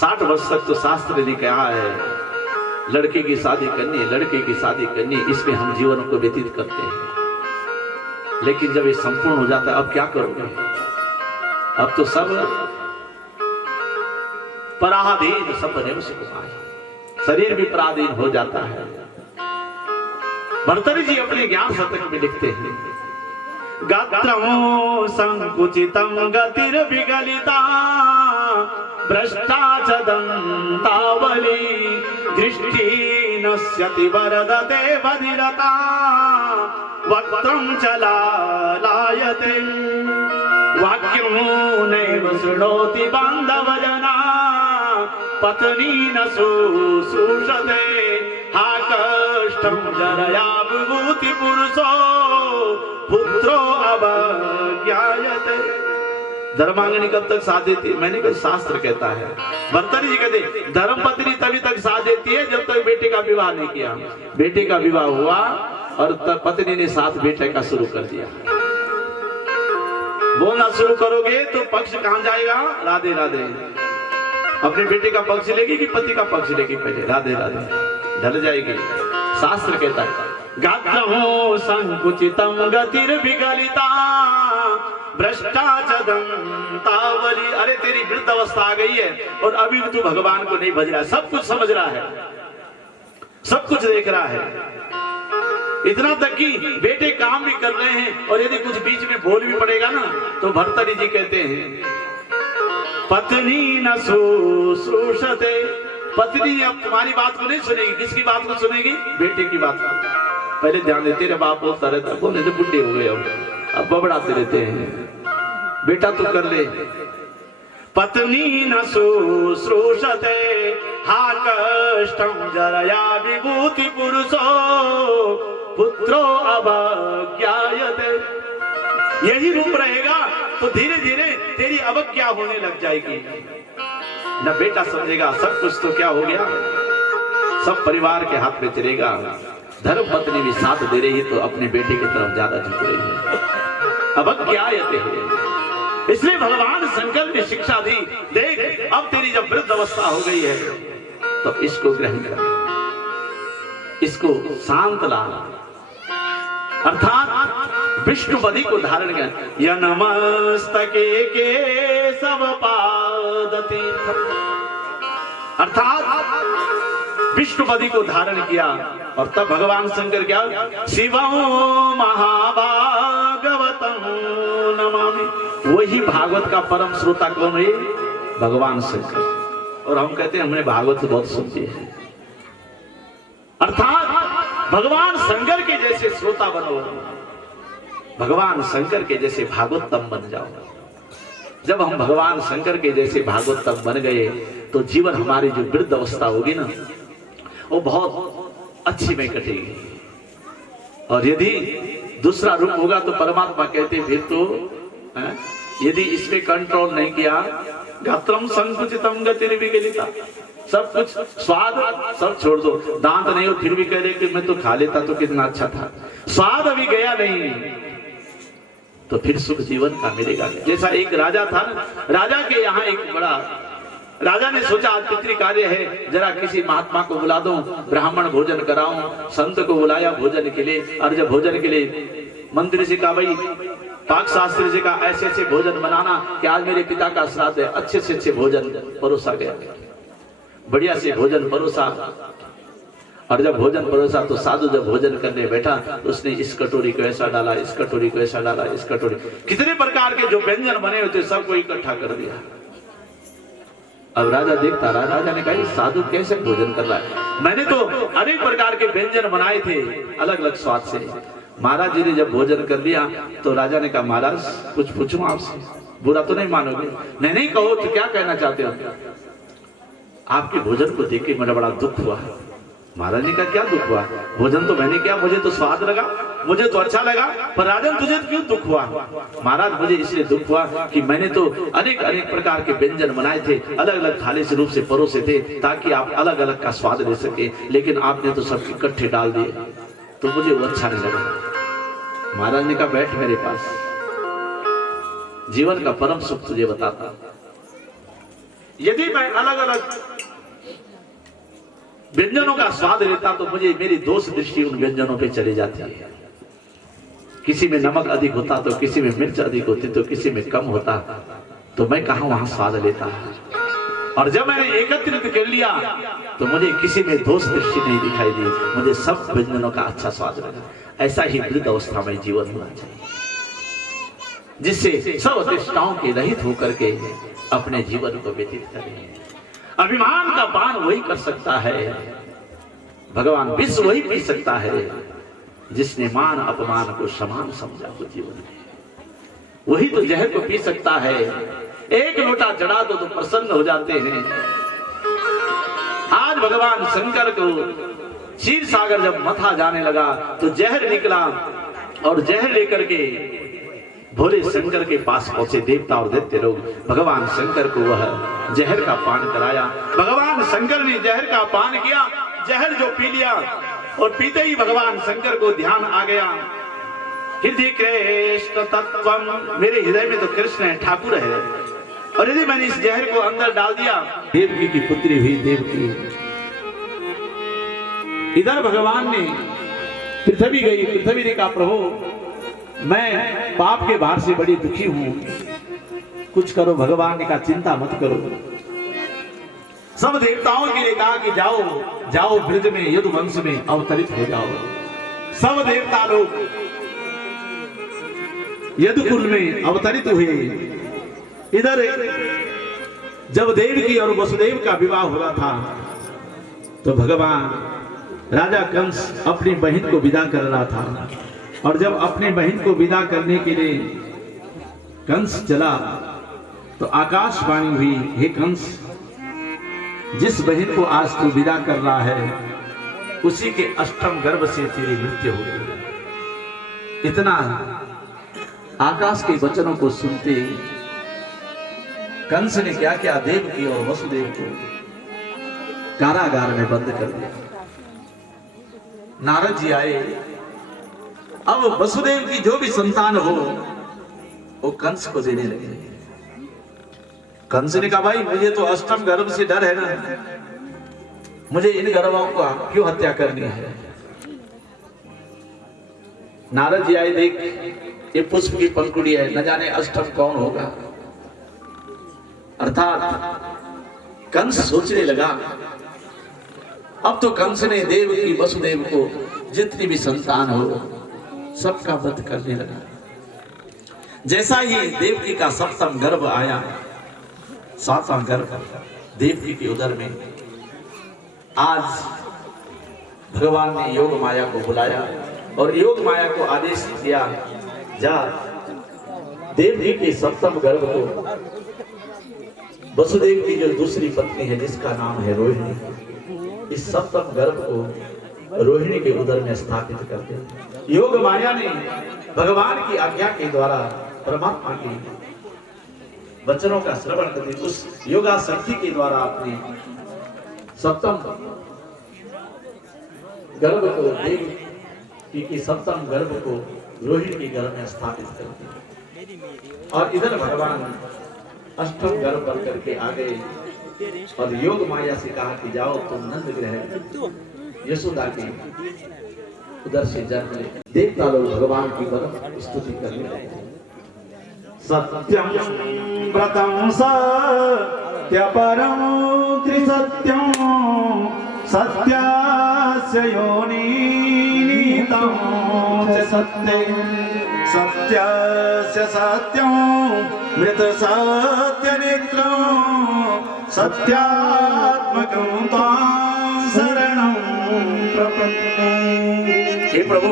60 वर्ष तक तो शास्त्र ने कहा है लड़के की शादी करनी, लड़के की शादी करनी, इसमें हम जीवन को व्यतीत करते हैं। लेकिन जब ये संपूर्ण हो जाता है अब क्या करोगे? अब तो सब पराधीन, सब बने उसी को पाए, शरीर भी पराधीन हो जाता है। भर्तृहरि जी अपने ज्ञान शतक में लिखते हैं गात्रमो संकुचितम गतिर्विगलिता भ्रष्टा च दंतावली दृष्टि नश्यति वरदते बधिरता वक्त्रं च लालायते वाक्यं नैव शृणोति बान्धवजना पत्नी न शुश्रूषते हा कष्टं जरया विभूति पुरुषो पुत्रो अवज्ञायते। धर्मांगनी कब तक साथ देती है? मैंने कहा शास्त्र कहता है, भर्तृहरि जी कहते धर्म पत्नी तभी तक साथ देती है जब तक बेटे का विवाह नहीं किया। बेटे का विवाह हुआ और पत्नी ने साथ बेटे का शुरू कर दिया। बोलना शुरू करोगे तो पक्ष कहां जाएगा? राधे राधे। अपने बेटे का पक्ष लेगी कि पति का पक्ष लेगी? पहले राधे राधे ढल जाएगी। शास्त्र कहता है गात्रहो संकुचितम गतिर्विगलिता भ्रष्टाचारंतावली। अरे तेरी वृद्ध अवस्था आ गई है और अभी तू भगवान को नहीं भज रहा है। सब कुछ समझ रहा है, सब कुछ देख रहा है, इतना तक कि बेटे काम भी कर रहे हैं और यदि कुछ बीच में बोल भी पड़ेगा ना तो भर्तृहरि जी कहते हैं पत्नी न शुश्रूषते। पत्नी अब तुम्हारी बात को नहीं सुनेगी। किसकी बात को सुनेगी? बेटे की बात को। पहले ध्यान दे, तेरे बाप बोलता रहता, बोले तो बुढ़े हो गए, अब बबड़ाते रहते हैं, बेटा तू कर ले। पत्नी न शुश्रूषते हा कष्टं जरया विभूति पुरुषो पुत्रो अवज्ञायते। यही रूप रहेगा तो धीरे धीरे तेरी अवज्ञा होने लग जाएगी। न बेटा समझेगा सब कुछ तो क्या हो गया, सब परिवार के हाथ में चलेगा। धर्म पत्नी भी साथ दे रही है तो अपने बेटे की तरफ ज्यादा झुक रही है, अवज्ञायते है। इसलिए भगवान शंकर ने शिक्षा दी, देख अब तेरी जब वृद्ध अवस्था हो गई है तो इसको ग्रहण कर, इसको शांत ला, अर्थात विष्णुपदी को धारण कर। या नमस्तके के सब पादती, अर्थात विष्णुपदी को धारण किया। और तब भगवान शंकर क्या? शिवं महाभागवतं नमामि। वही भागवत का परम श्रोता कौन है? भगवान शंकर। और हम कहते हैं हमने भागवत बहुत सुनती है, अर्थात भगवान शंकर के जैसे श्रोता बनो, भगवान शंकर के जैसे भागवतम बन जाओ। जब हम भगवान शंकर के जैसे भागवतम बन गए तो जीवन हमारी जो वृद्ध अवस्था होगी ना वो बहुत अच्छी में कटेगी। और यदि दूसरा रूप होगा तो परमात्मा कहते फिर तो यदि इसमें कंट्रोल नहीं किया, गात्रम संकुचितम गतिर्विगलिता, सब कुछ स्वाद सब छोड़ दो, दांत नहीं हो फिर भी कह रहे कि मैं तो खा लेता तो कितना अच्छा था, स्वाद अभी गया नहीं तो फिर सुख जीवन का मिलेगा। जैसा एक राजा था ना, राजा के यहाँ एक बड़ा राजा ने सोचा आज पितृ कार्य है, जरा किसी महात्मा को बुला दूं, ब्राह्मण भोजन कराऊं। संत को बुलाया भोजन के लिए, और जब भोजन के लिए मंत्री से कहा भाई पाक शास्त्री से कहा ऐसे ऐसे भोजन बनाना कि आज मेरे पिता का श्राद्ध है। अच्छे से अच्छे भोजन परोसा गया, बढ़िया से भोजन परोसा। और जब भोजन परोसा तो साधु जब भोजन करने बैठा तो उसने इस कटोरी को ऐसा डाला, इस कटोरी को ऐसा डाला, इस कटोरी, कितने प्रकार के जो व्यंजन बने होते सबको इकट्ठा कर दिया। अब राजा देखता रहा, राजा ने कहा साधु कैसे भोजन कर रहा है, मैंने तो अनेक प्रकार के व्यंजन बनाए थे अलग अलग स्वाद से। महाराज जी ने जब भोजन कर लिया तो राजा ने कहा महाराज कुछ पूछूं आपसे, बुरा तो नहीं मानोगे? नहीं कहो तो क्या कहना चाहते हो? आपके भोजन को देख के मेरा बड़ा दुख हुआ। महाराज ने कहा क्या दुख हुआ? भोजन तो मैंने किया, मुझे तो स्वाद लगा, मुझे तो अच्छा लगा, पर राजन तुझे क्यों दुख हुआ? महाराज मुझे इसलिए दुख हुआ कि मैंने तो अनेक अनेक प्रकार के व्यंजन बनाए थे, अलग अलग थाली से रूप से परोसे थे ताकि आप अलग अलग का स्वाद ले सके, लेकिन आपने तो सब इकट्ठे डाल दिए तो मुझे वो अच्छा नहीं लगा। महाराज ने कहा बैठ मेरे पास, जीवन का परम सुख तुझे बताता। यदि मैं अलग अलग व्यंजनों का स्वाद लेता तो मुझे मेरी दोष दृष्टि उन व्यंजनों पे चली जाती है। किसी में नमक अधिक होता तो किसी में मिर्च अधिक होती तो किसी में कम होता, तो मैं कहां वहां स्वाद लेता। और जब मैंने एकत्रित कर लिया तो मुझे किसी में दोष दृष्टि नहीं दिखाई दी, मुझे सब व्यंजनों का अच्छा स्वाद लगा। ऐसा ही वृद्ध अवस्था में जीवन होना चाहिए, जिससे सब अतिष्ठाओं के रहित होकर के अपने जीवन को व्यतीत करें। अभिमान का पान वही कर सकता है, भगवान विष वही पी सकता है जिसने मान अपमान को समान समझा हो जीवन में। वही तो जहर को पी सकता है। एक लोटा चढ़ा दो तो प्रसन्न हो जाते हैं, भगवान शंकर को क्षीर सागर जब मथा जाने लगा तो जहर निकला और जहर लेकर के भोले शंकर के पास पहुंचे देवता और दैत्य लोग। भगवान शंकर को वह जहर का पान कराया। भगवान शंकर ने जहर का पान किया, जहर जो पी लिया और पीते ही भगवान शंकर को ध्यान आ गया। हृदय कृष्ण तत्वम, मेरे हृदय में तो कृष्ण है, ठाकुर है, और यदि मैंने इस जहर को अंदर डाल दिया। देवकी की पुत्री हुई देवकी। इधर भगवान ने पृथ्वी गई, पृथ्वी ने कहा प्रभु मैं पाप के भार से बड़ी दुखी हूं, कुछ करो। भगवान ने कहा चिंता मत करो। सब देवताओं के लिए कहा कि जाओ जाओ ब्रज में यदुवंश में अवतरित हो जाओ। सब देवता लोग यदुकुल में अवतरित हुए। इधर जब देवकी और वसुदेव का विवाह हो रहा था तो भगवान राजा कंस अपनी बहन को विदा कर रहा था, और जब अपनी बहन को विदा करने के लिए कंस चला तो आकाशवाणी हुई, हे कंस, जिस बहन को आज तू विदा कर रहा है उसी के अष्टम गर्भ से तेरी मृत्यु हो गई। इतना आकाश के वचनों को सुनते कंस ने क्या किया, देवकी और वसुदेव को कारागार में बंद कर दिया। नारद जी आए, अब वसुदेव की जो भी संतान हो वो कंस को देने लगे। कंस ने कहा भाई मुझे तो अष्टम गर्भ से डर है ना, मुझे इन गर्भों को क्यों हत्या करनी है। नारद जी आए, देख ये पुष्प की पंखुड़ी है, न जाने अष्टम कौन होगा। अर्थात कंस सोचने लगा अब तो कंस ने देव की वसुदेव को जितनी भी संतान हो सबका वध करने लगा। जैसा ही देवकी का सप्तम गर्भ आया, सातवां गर्भ देवकी के उदर में, आज भगवान ने योग माया को बुलाया और योग माया को आदेश दिया, जा देवकी के सप्तम गर्भ को वसुदेव की जो दूसरी पत्नी है जिसका नाम है रोहिणी, इस सप्तम गर्भ को रोहिणी के उदर में स्थापित करते हैं। योग माया ने भगवान की आज्ञा के द्वारा परमात्मा के वचनों का श्रवण करके उस योगा शक्ति के द्वारा अपने सप्तम गर्भ को देव की सप्तम गर्भ को रोहिणी के गर्भ में स्थापित करते हैं। और इधर भगवान अष्टम गर्भ बन करके आ गए और योग माया से कहा कि जाओ तुम नंद ग्रह यशोदा के उधर से जन्म ले। देवता लोग भगवान की परम स्तुति करने लगे। सत्यम व्रतम सत्यपरम त्रिसत्यम सत्यास्य योनिनीतं च सत्यं सत्यास्य सत्यं मृत सत्यनेत्रं सत्यात्मकं त्वां शरणं प्रपद्ये। हे प्रभु,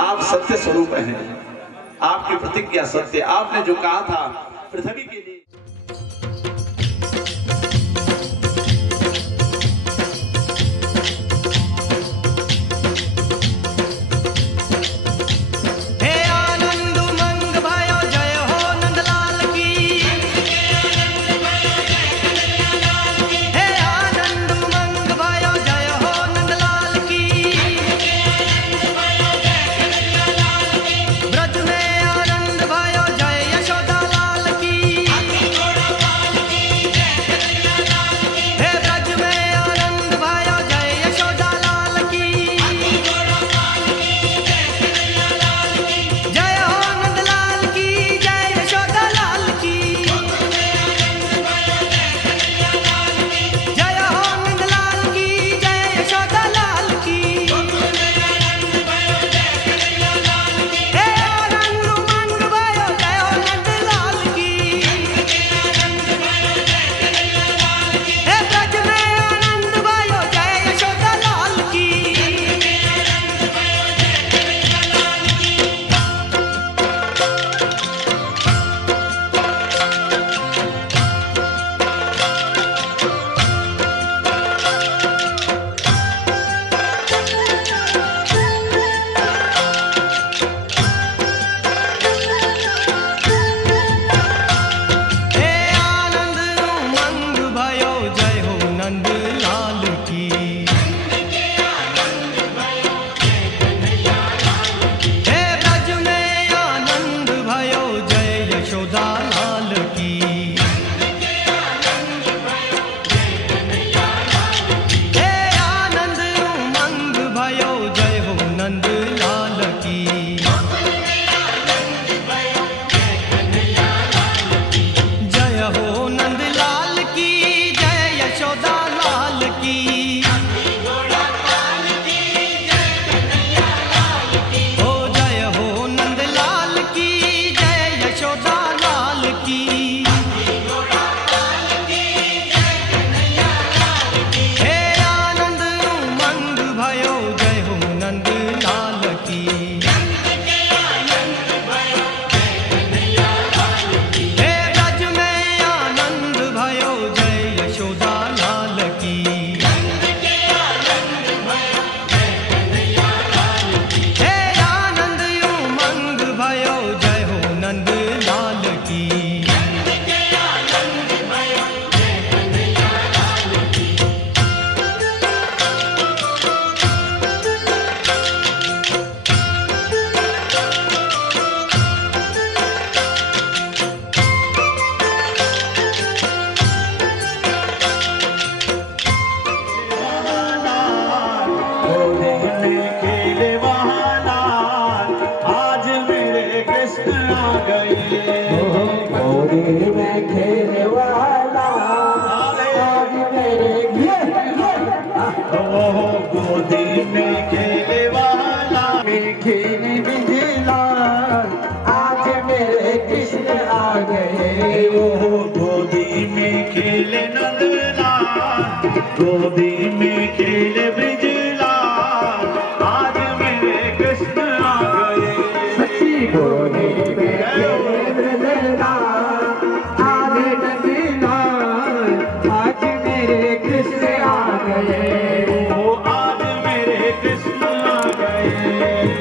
आप सत्य स्वरूप हैं, आपकी प्रतिज्ञा सत्य, आपने जो कहा था पृथ्वी के लिए। गए। गोदी में खेलने वाला आज मेरे गोदी में खेले वाला खेलने बिजला आज मेरे कृष्ण आ गए। वो गोदी में खेले नंदलाल, गोदी में खेले ब्रिजलाल, आज मेरे कृष्ण आ गए। सच्ची गोदी में खेले बिजला आज नंदलाल आज मेरे कृष्ण आ गए। वो आज मेरे कृष्ण आ गए।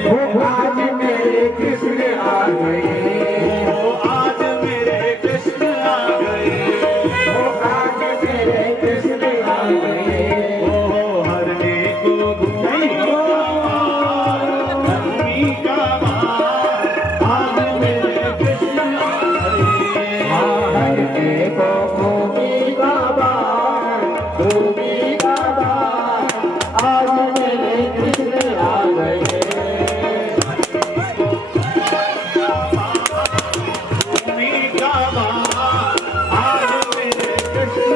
वो आज मेरे कृष्ण आ गए। वो आज मेरे कृष्ण आ गए। वो आज मेरे कृष्ण आ गए। ओ हरने को घूमी का बार, आज मेरे कृष्ण आ गए। हरने को भूमि का बार, भूमि का बार, आज मेरे कृष्ण आ गए। भूमि का बार, आज मेरे कृष्ण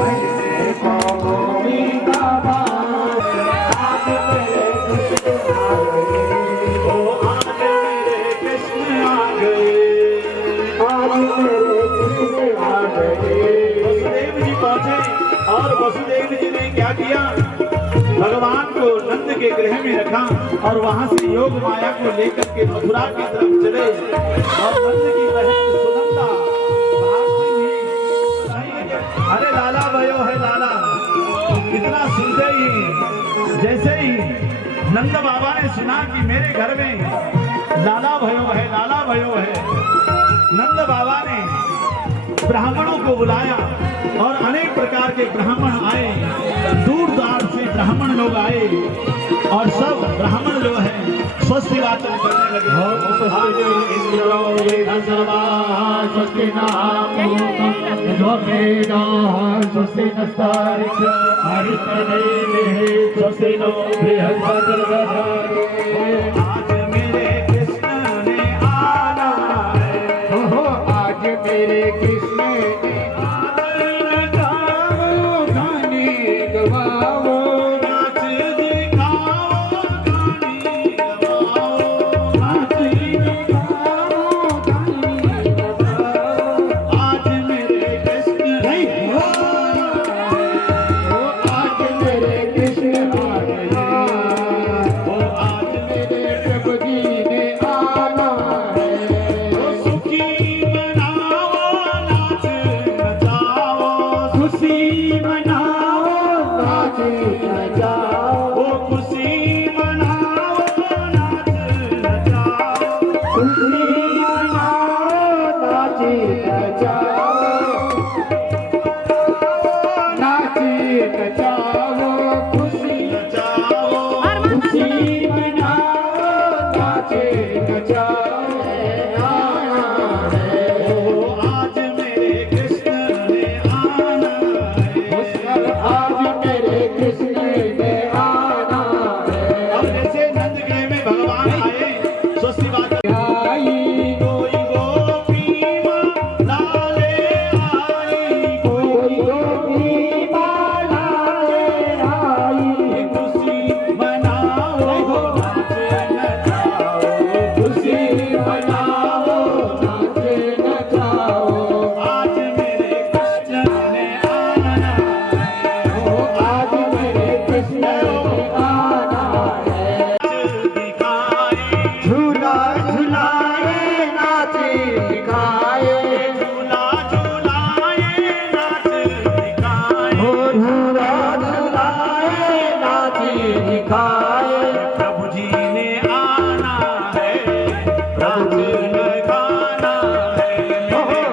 हरने को भूमि का बार, आज मेरे कृष्ण आ गए। ओ आज मेरे कृष्ण आ गए। आज मेरे कृष्ण आ गए। वसुदेव जी पहुंचे और वसुदेव जी ने क्या किया, भगवान को नंद के गृह में रखा और वहां से योग माया को लेकर के मथुरा की तरफ चले। और नंद की बहन सुनंदा भागती हुई, अरे लाला भयो है लाला, इतना सुनते ही जैसे ही नंद बाबा ने सुना कि मेरे घर में लाला भयो है, लाला भयो है, नंद बाबा ने ब्राह्मणों को बुलाया और अनेक प्रकार के ब्राह्मण आए, दूर दूर से ब्राह्मण लोग आए और सब ब्राह्मण जो है स्वस्ति वाचन करने लगे। आज मेरे कृष्ण ने आना है, आज मेरे कृष्ण ने गाने गवाओ, नाच दिखाओ, गाने गवाओ, नाच दिखाओ, गाने गवाओ। आज मेरे कृष्ण ने आज मेरे कृष्ण आ गए। आज मेरे प्रभु जी ने आना है। सुखी मनाओ, नाच नचाओ, खुशी मनाओ, नाच नचाओ, ओ खुशी मनाओ, नाच नचाओ, खुशी मनाओ, नाच नचाओ, नाच नचाओ, खुशी नचाओ। खुशी मनाओ, नाच नचाओ। आना है। ओ आज मेरे कृष्ण ने आना है। आज मेरे कृष्ण ने आना है। अब जैसे नंद गृह में भगवान आए, स्वस्ति वाचन आई कोई गोपी माँ लाले आई, कोई गोपी माला ले आई। खुशी मनाओ, नाच नचाओ, खुशी मनाओ, नाच नचाओ। आज मेरे कृष्ण ने आना है। आज मेरे कृष्ण ने आना है। नाच दिखाए, झूला झुलाए, नाच दिखाए, झूला झूलाए, नाच दिखाए। झूला झुलाए, नाच दिखाए। प्रभु जी ने आना है, नाच लगाना है।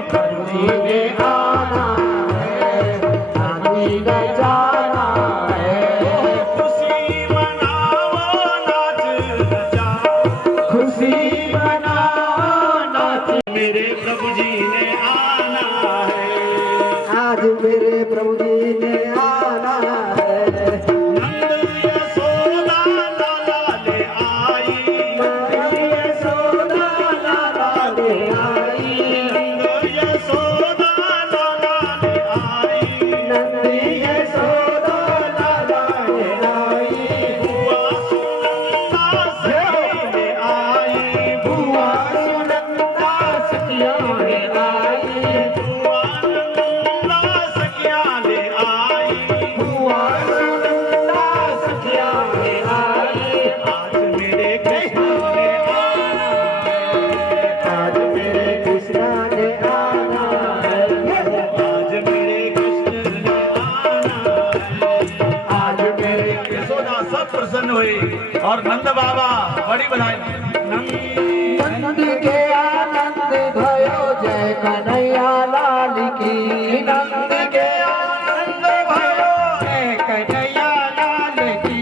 प्रभु जी ने आना है, नाची न जाना है। खुशी मनाओ, नाच नचाओ, खुशी मनाओ, नाच। मेरे प्रभु जी ने आना है। आज मेरे प्रभु जी ने आना है। नंद यशोदा लाला ले आई, यशोदा प्रसन्न हुई और नंद बाबा बड़ी बधाई। नंद के आनंद भयो जय कन्हैया लाल की। नंद के आनंद भयो जय कन्हैया लाल की।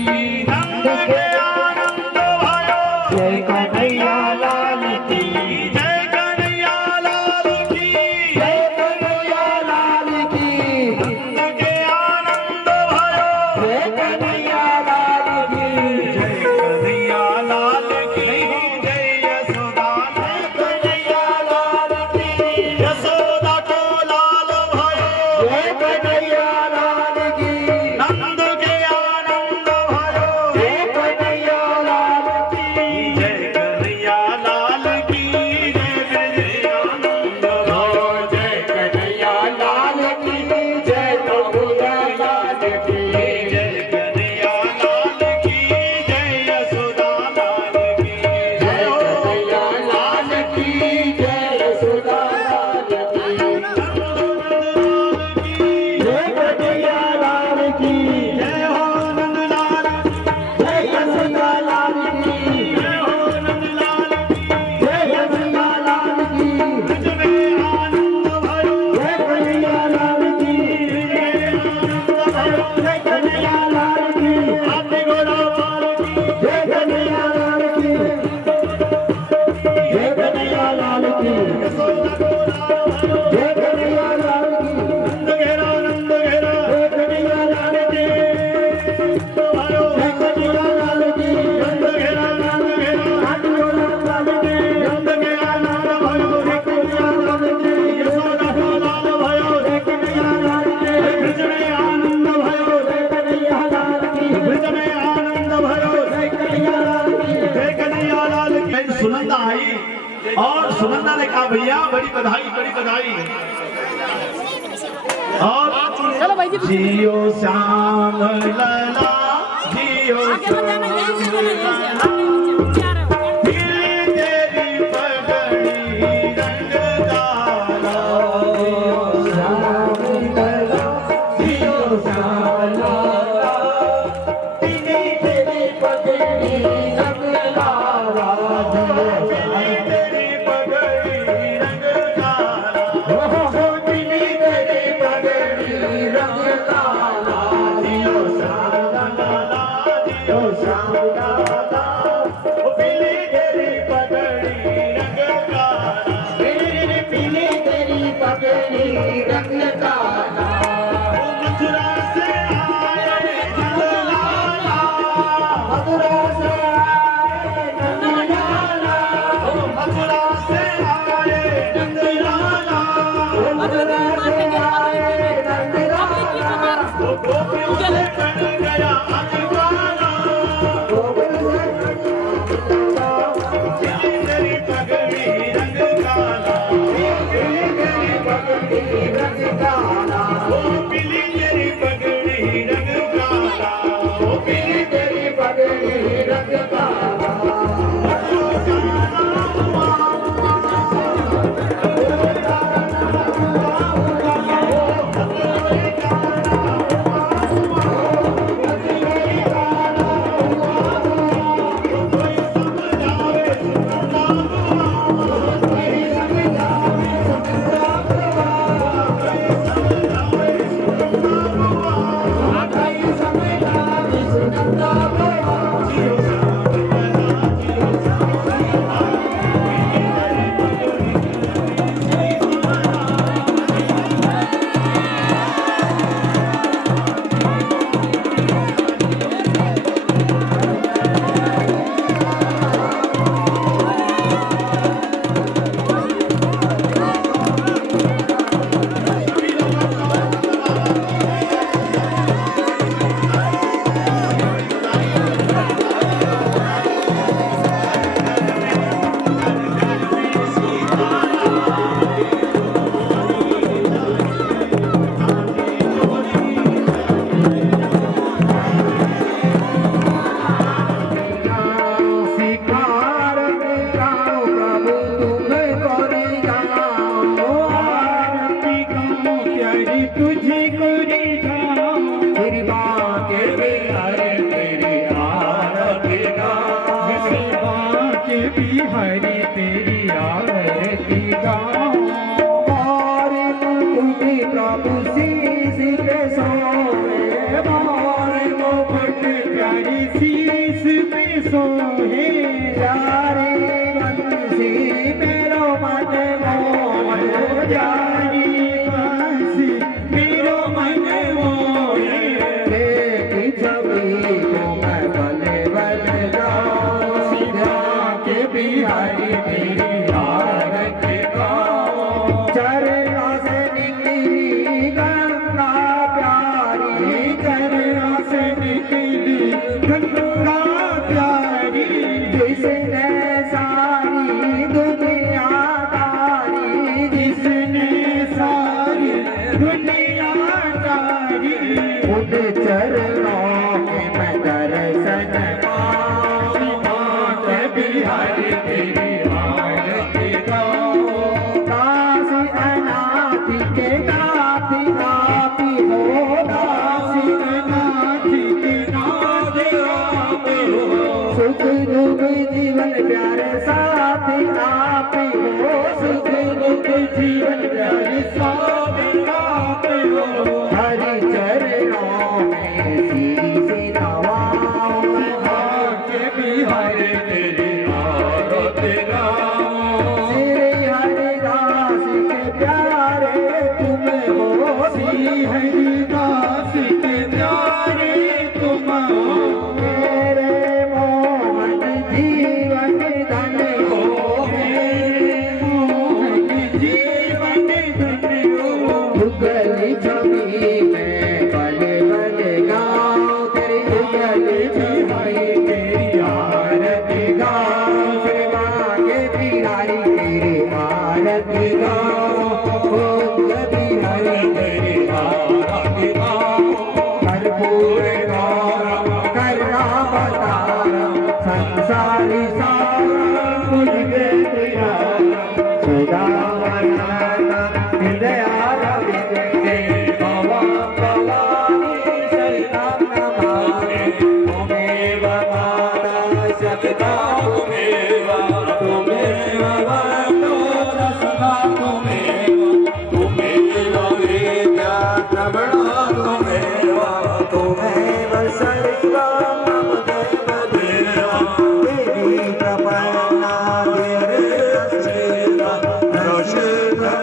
नंद के आनंद भयो जय कन्हैया लाल की। जय कन्हैया लाल की, जय कन्हैया लाल की। नंद के आनंद भयो जय कन्हैया लाल की। जय कन्हैया लाल की, जय यशोदा कन्हैया लाल की। यशोदा को लाल भयो। जय कन्हैया लाल की। नंद के आनंद भयो। जय कन्हैया लाल की। जय कन्हैया लाल की, जय आनंद भयो। जय कन्हैया लाल की। जय प्रभुया लाल की। जय कन्हैया लाल की, जय यशोदा लाल की। जय कन्हैया लाल की। जय यशोदा लाल की। जय कन्हैया लाल की। जय हो नंद लाल, जय यशोदा लाल की। जय हो नंद लाल, जय यशोदा लाल की। ब्रज में आनंद भयो। जय कन्हैया लाल की। जय कन्हैया लाल की। हाथी घोड़ा पाल की, जय कन्हैया लाल की। जय कन्हैया लाल की। यशोदा को लाल भयो। जय कन्हैया लाल की। नंद घेरा, नंद घेरा जय कन्हैया लाल की। भयो। जय कन्हैया लाल की। नंद घेरा, नंद घेरा हाथी घोड़ा लाल की। नंद के आनंद भयो। जय कन्हैया लाल की। यशोदा को लाल भयो। जय कन्हैया लाल की। ब्रज में आनंद भयो। जय कन्हैया लाल की। ब्रज में आनंद भयो। जय कन्हैया लाल की। जय कन्हैया लाल की। सुनंदा आई और सुनंदा ने कहा भैया बड़ी बधाई, बड़ी बधाई। और चलो भाई जी जियो श्याम लला, जियो आगे मत जाना, यहीं से चलो, यहीं से श्याम आगे नीचे आ रहे हो। तेरी पगड़ी रंग डाला। श्याम लला, जियो श्याम लाला। तेरी पगड़ी रंग लाला। तेरी पगड़ी रंग डाला। ओहो तेरी पगड़ी रंग लाला। जियो श्याम लाला। जियो श्याम लाला। ओ पीली तेरी पगड़ी रंग डाला। पीली पीली तेरी पगड़ी रंग काला। ओ मथुरा से आए जललाला। मथुरा से आए नंदलाला। ओ मथुरा से आए नंदलाला। मथुरा से आए नंदलाला। ओ गोकुल से बन गया अजवाला। पीली तेरी पगड़ी रंग काला। तेरी पगड़ी रंग काला। तेरी आरती गाऊं मोर मुकुट प्रभु शीश पे सोए मोर मुकुट प्यारी शीश पे सोए यारे बंसी मेरो मन मोह जानी बंसी मेरो मन मोह देखी छवि को मैं बले बल जाऊं सीधा के बिहारी तेरी आरती गाऊं चरणों से निकली गंगा प्यारी चरणों से निकली गंगा प्यारी जिसने सारी दुनिया तारी जिसने सारी दुनिया तारी उन चरणों में मैं दर्शन पाऊं माँ बिहारी तेरी आरती गाऊं दासी अनाथी के नाथी आपी हो दासी अनाथी के नाथी आपी हो सुख दुख जीवन प्यारे साथी आपी हो सुख दुख जीवन प्यारे साथी आपी हो हरि चरणों में शीश नवाऊं के बिहारी तेरी आरती गाऊं श्री हरिदास के प्यारे तुम हो श्री हरिदास के प्यारे तुम हो मेरे मोहन जीवन धन हो मेरे मोहन जीवन धन हो उगली छवि में बले बले गाऊं तेरी उगली छवि तेरी आरती गाऊं श्री माँ के बिहारी तेरी आरती गाऊं ओम बिहारी तेरी आरती गाऊं कर्पूर गौरम करुणावतारम संसारी सारम मुझे प्रिया सदा हृदयारविंदे भवं भवानी शरणं नमामि त्वमेव माता सदा त्वमेव वन्दो सदा त्वमेव विद्या प्रवणा त्वमेव सर्वं मम देव देवा देवी प्रपन्ना देवी प्रसीद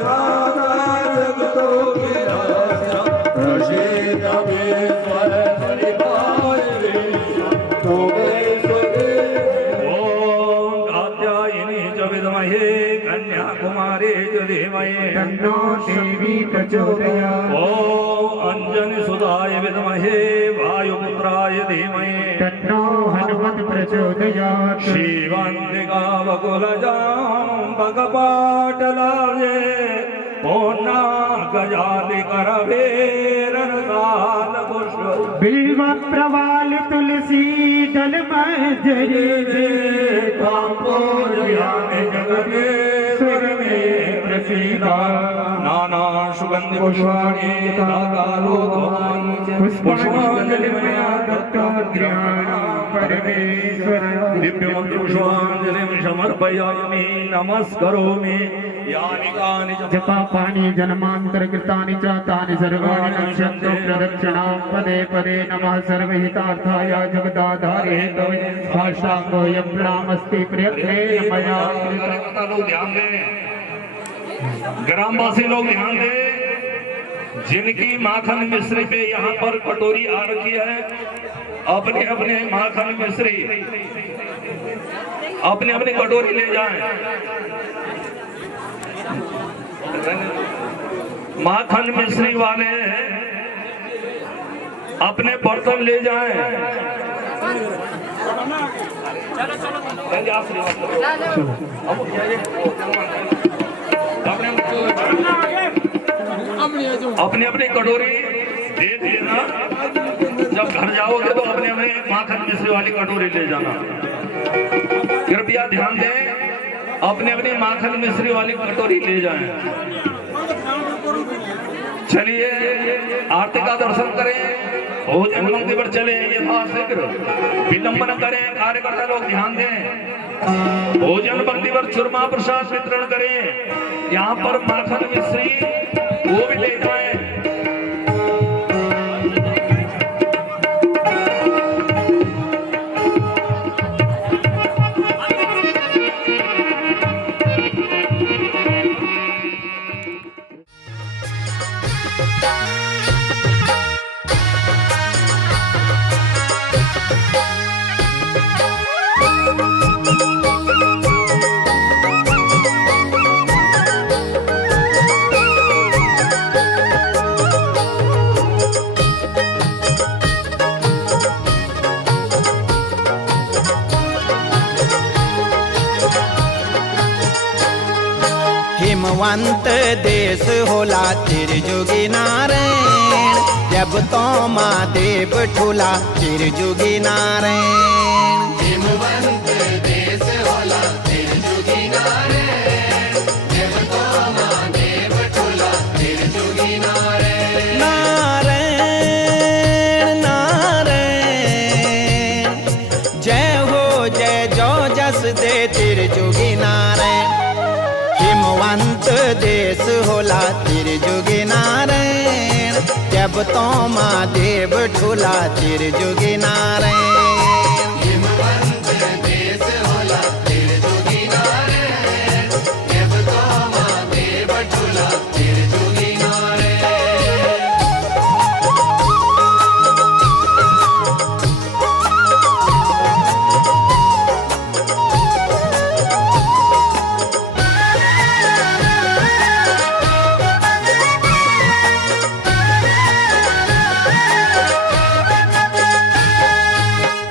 माता जगतो गिराजा प्रसीद मेश्वर परिपालय त्वमेव ओम कात्यायनी च विद्महे कन्याकुमारी च धीमहि तन्नो देवी प्रचोदयात् ओम अंजनी सुताय विद्महे वायुपुत्राय धीमहि तन्नो हनुमत् प्रचोदयात् श्रीवन्दिका वकुलजां भगपाटलाजे पोन्ना गजाति करवेरनसाल पुष्प बिल्व प्रवाल तुलसी दल मंजरी पूजयामि जगदीश्वर मे प्रसीदा नाना सुगंधि पुष्पाणि पुष्पांजलिमया दत्तोऽग्र्याणां परमेश्वर दिव्यमन्त्र पुष्पांजलिं समर्पयामि नमस्करोमि यानि कानि च जपा पाणी जन्मांतरकृतानि च तानि सर्वाणि नश्यन्तु प्रदक्षिणां पदे पदे नमः सर्वहितार्थाय जगदाधारे हेतवे साष्टांगोऽयं प्रणामस्ति प्रियत्वे मया कृतम्। लोग ध्यान दें, ग्रामवासी लोग ध्यान दें, जिनकी माखन मिश्री पे यहाँ पर कटोरी आ रखी है, अपने अपने माखन मिश्री अपने अपने कटोरी ले जाएं। माखन मिश्री वाले अपने बर्तन ले जाएं। अपने अपने कटोरी दे देना। जब घर जाओगे तो अपने अपने माखन मिश्री वाली कटोरी ले जाना। कृपया ध्यान दें, अपने अपने माखन मिश्री वाली कटोरी ले जाएं। चलिए आरती का दर्शन करें, भोजन पंक्ति पर चले, यथाशीघ्र विलंब न करें। कार्यकर्ता लोग ध्यान दें। भोजन पंक्तिवर चूरमा प्रसाद वितरण करें। यहाँ पर माखन मिश्री वो भी ले जाए। हिमवंत देश होला त्रिजुगी नारायण, जब तो महादेव ठुला त्रिजुगी नारायण। हिमवंत देश होला त्रिजुगी नारायण, जब तो महादेव ठुला त्रिजुगी नारायण। नारायण नारायण जय हो जय जो जस दे त्रिजुगी नारायण। हिमवंत देश होला त्रिजुगी नारायण, जब तो महादेव ठुला त्रिजुगी नारायण। हिमवंत देश होला त्रिजुगी नारायण, जब तो महादेव ठुला त्रिजुगी नारायण।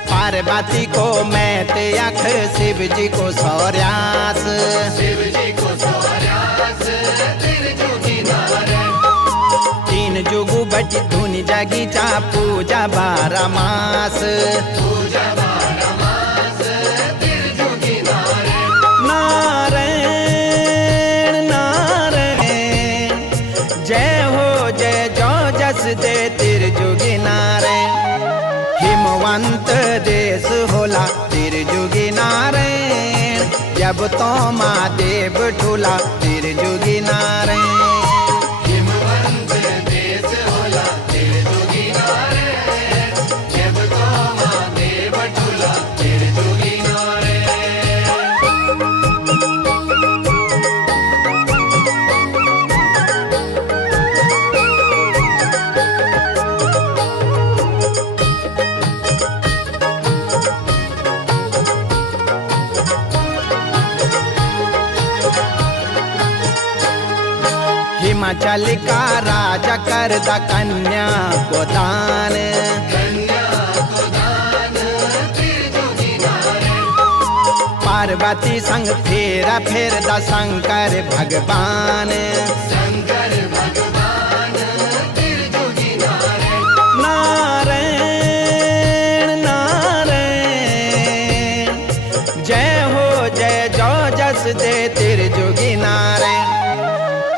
पार्वती को मैत अख, शिव जी को सौर्यास। शिव जी को सौर्यास त्रिजुगी नारायण। तीन जुगु बटी धुनि जागी चा पूजा 12 मास। पूजा 12 मास त्रिजुगी नारायण। नारायण नारायण जय हो जय जो जस दे त्रिजुगी नारायण। हिमवंत देश होला त्रिजुगी नारायण, जब तो महादेव ठुला त्रिजुगी नारायण। हिमवंत देश होला त्रिजुगी नारायण, जब तो महादेव ठुला त्रिजुगी नारायण। हिमाचल का राजा करदा कन्या को दान। कन्या को दान त्रिजुगी नारायण। पार्वती संग फेरा फेरदा शंकर भगवान। शंकर भगवान त्रिजुगी नारायण। नारायण नारायण जय हो जय जो जस दे त्रिजुगी नारायण।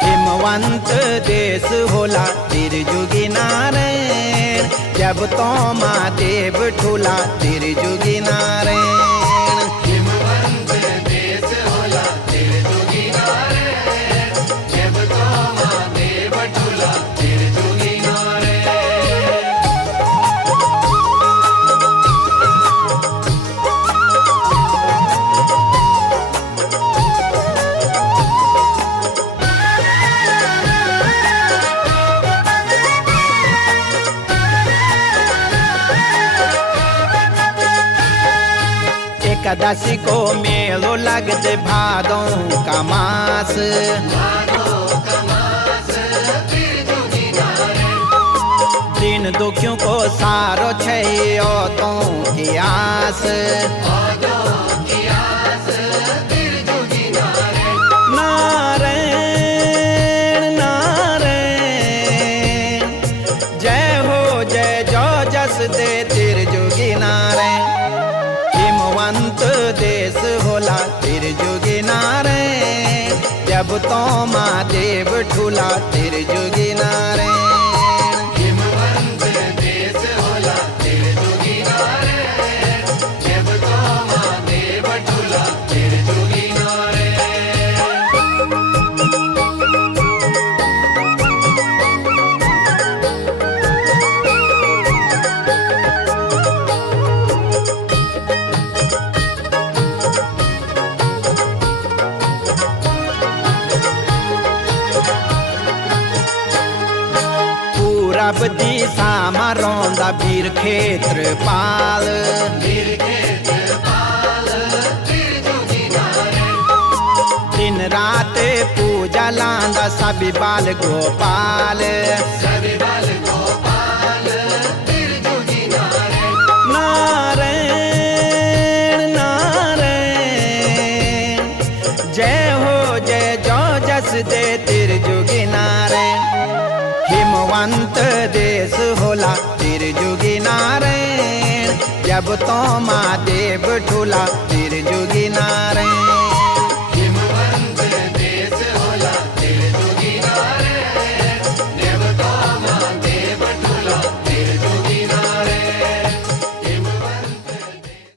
हिमवंत देश होला त्रिजुगी नारायण, जब तो महादेव ठुला त्रिजुगी नारायण। हिमवंत देश होला त्रिजुगी नारायण, जब तो महादेव ठुला त्रिजुगी नारायण। एकादशी को मेलो लगते भादों का मास। भादों का मास त्रिजुगी नारायण। दिन दुखियों को सारो छैतों की आस। औदों की आस त्रिजुगी नारायण। नारायण नारायण जय हो जय जो जस दे त्रिजुगी नारायण। हिमवंत देश होला त्रिजुगी नारायण, जब तो महादेव ठुला त्रिजुगी नारायण। हिमवंत देश होला त्रिजुगी नारायण, जब तो महादेव ठुला पूरब दिशा मरोंदा वीर क्षेत्रपाल वीर क्षेत्रपाल त्रिजुगी नारायण दिन रात पूजा लांदा सभी बाल गोपाल सभी बाल गोपाल त्रिजुगी नारायण नारायण नारायण जय हो जय जो जस दे त्रिजुगी नारायण हिमवंत देश होला त्रिजुगी नारायण जब तो महादेव ठुला त्रिजुगी नारायण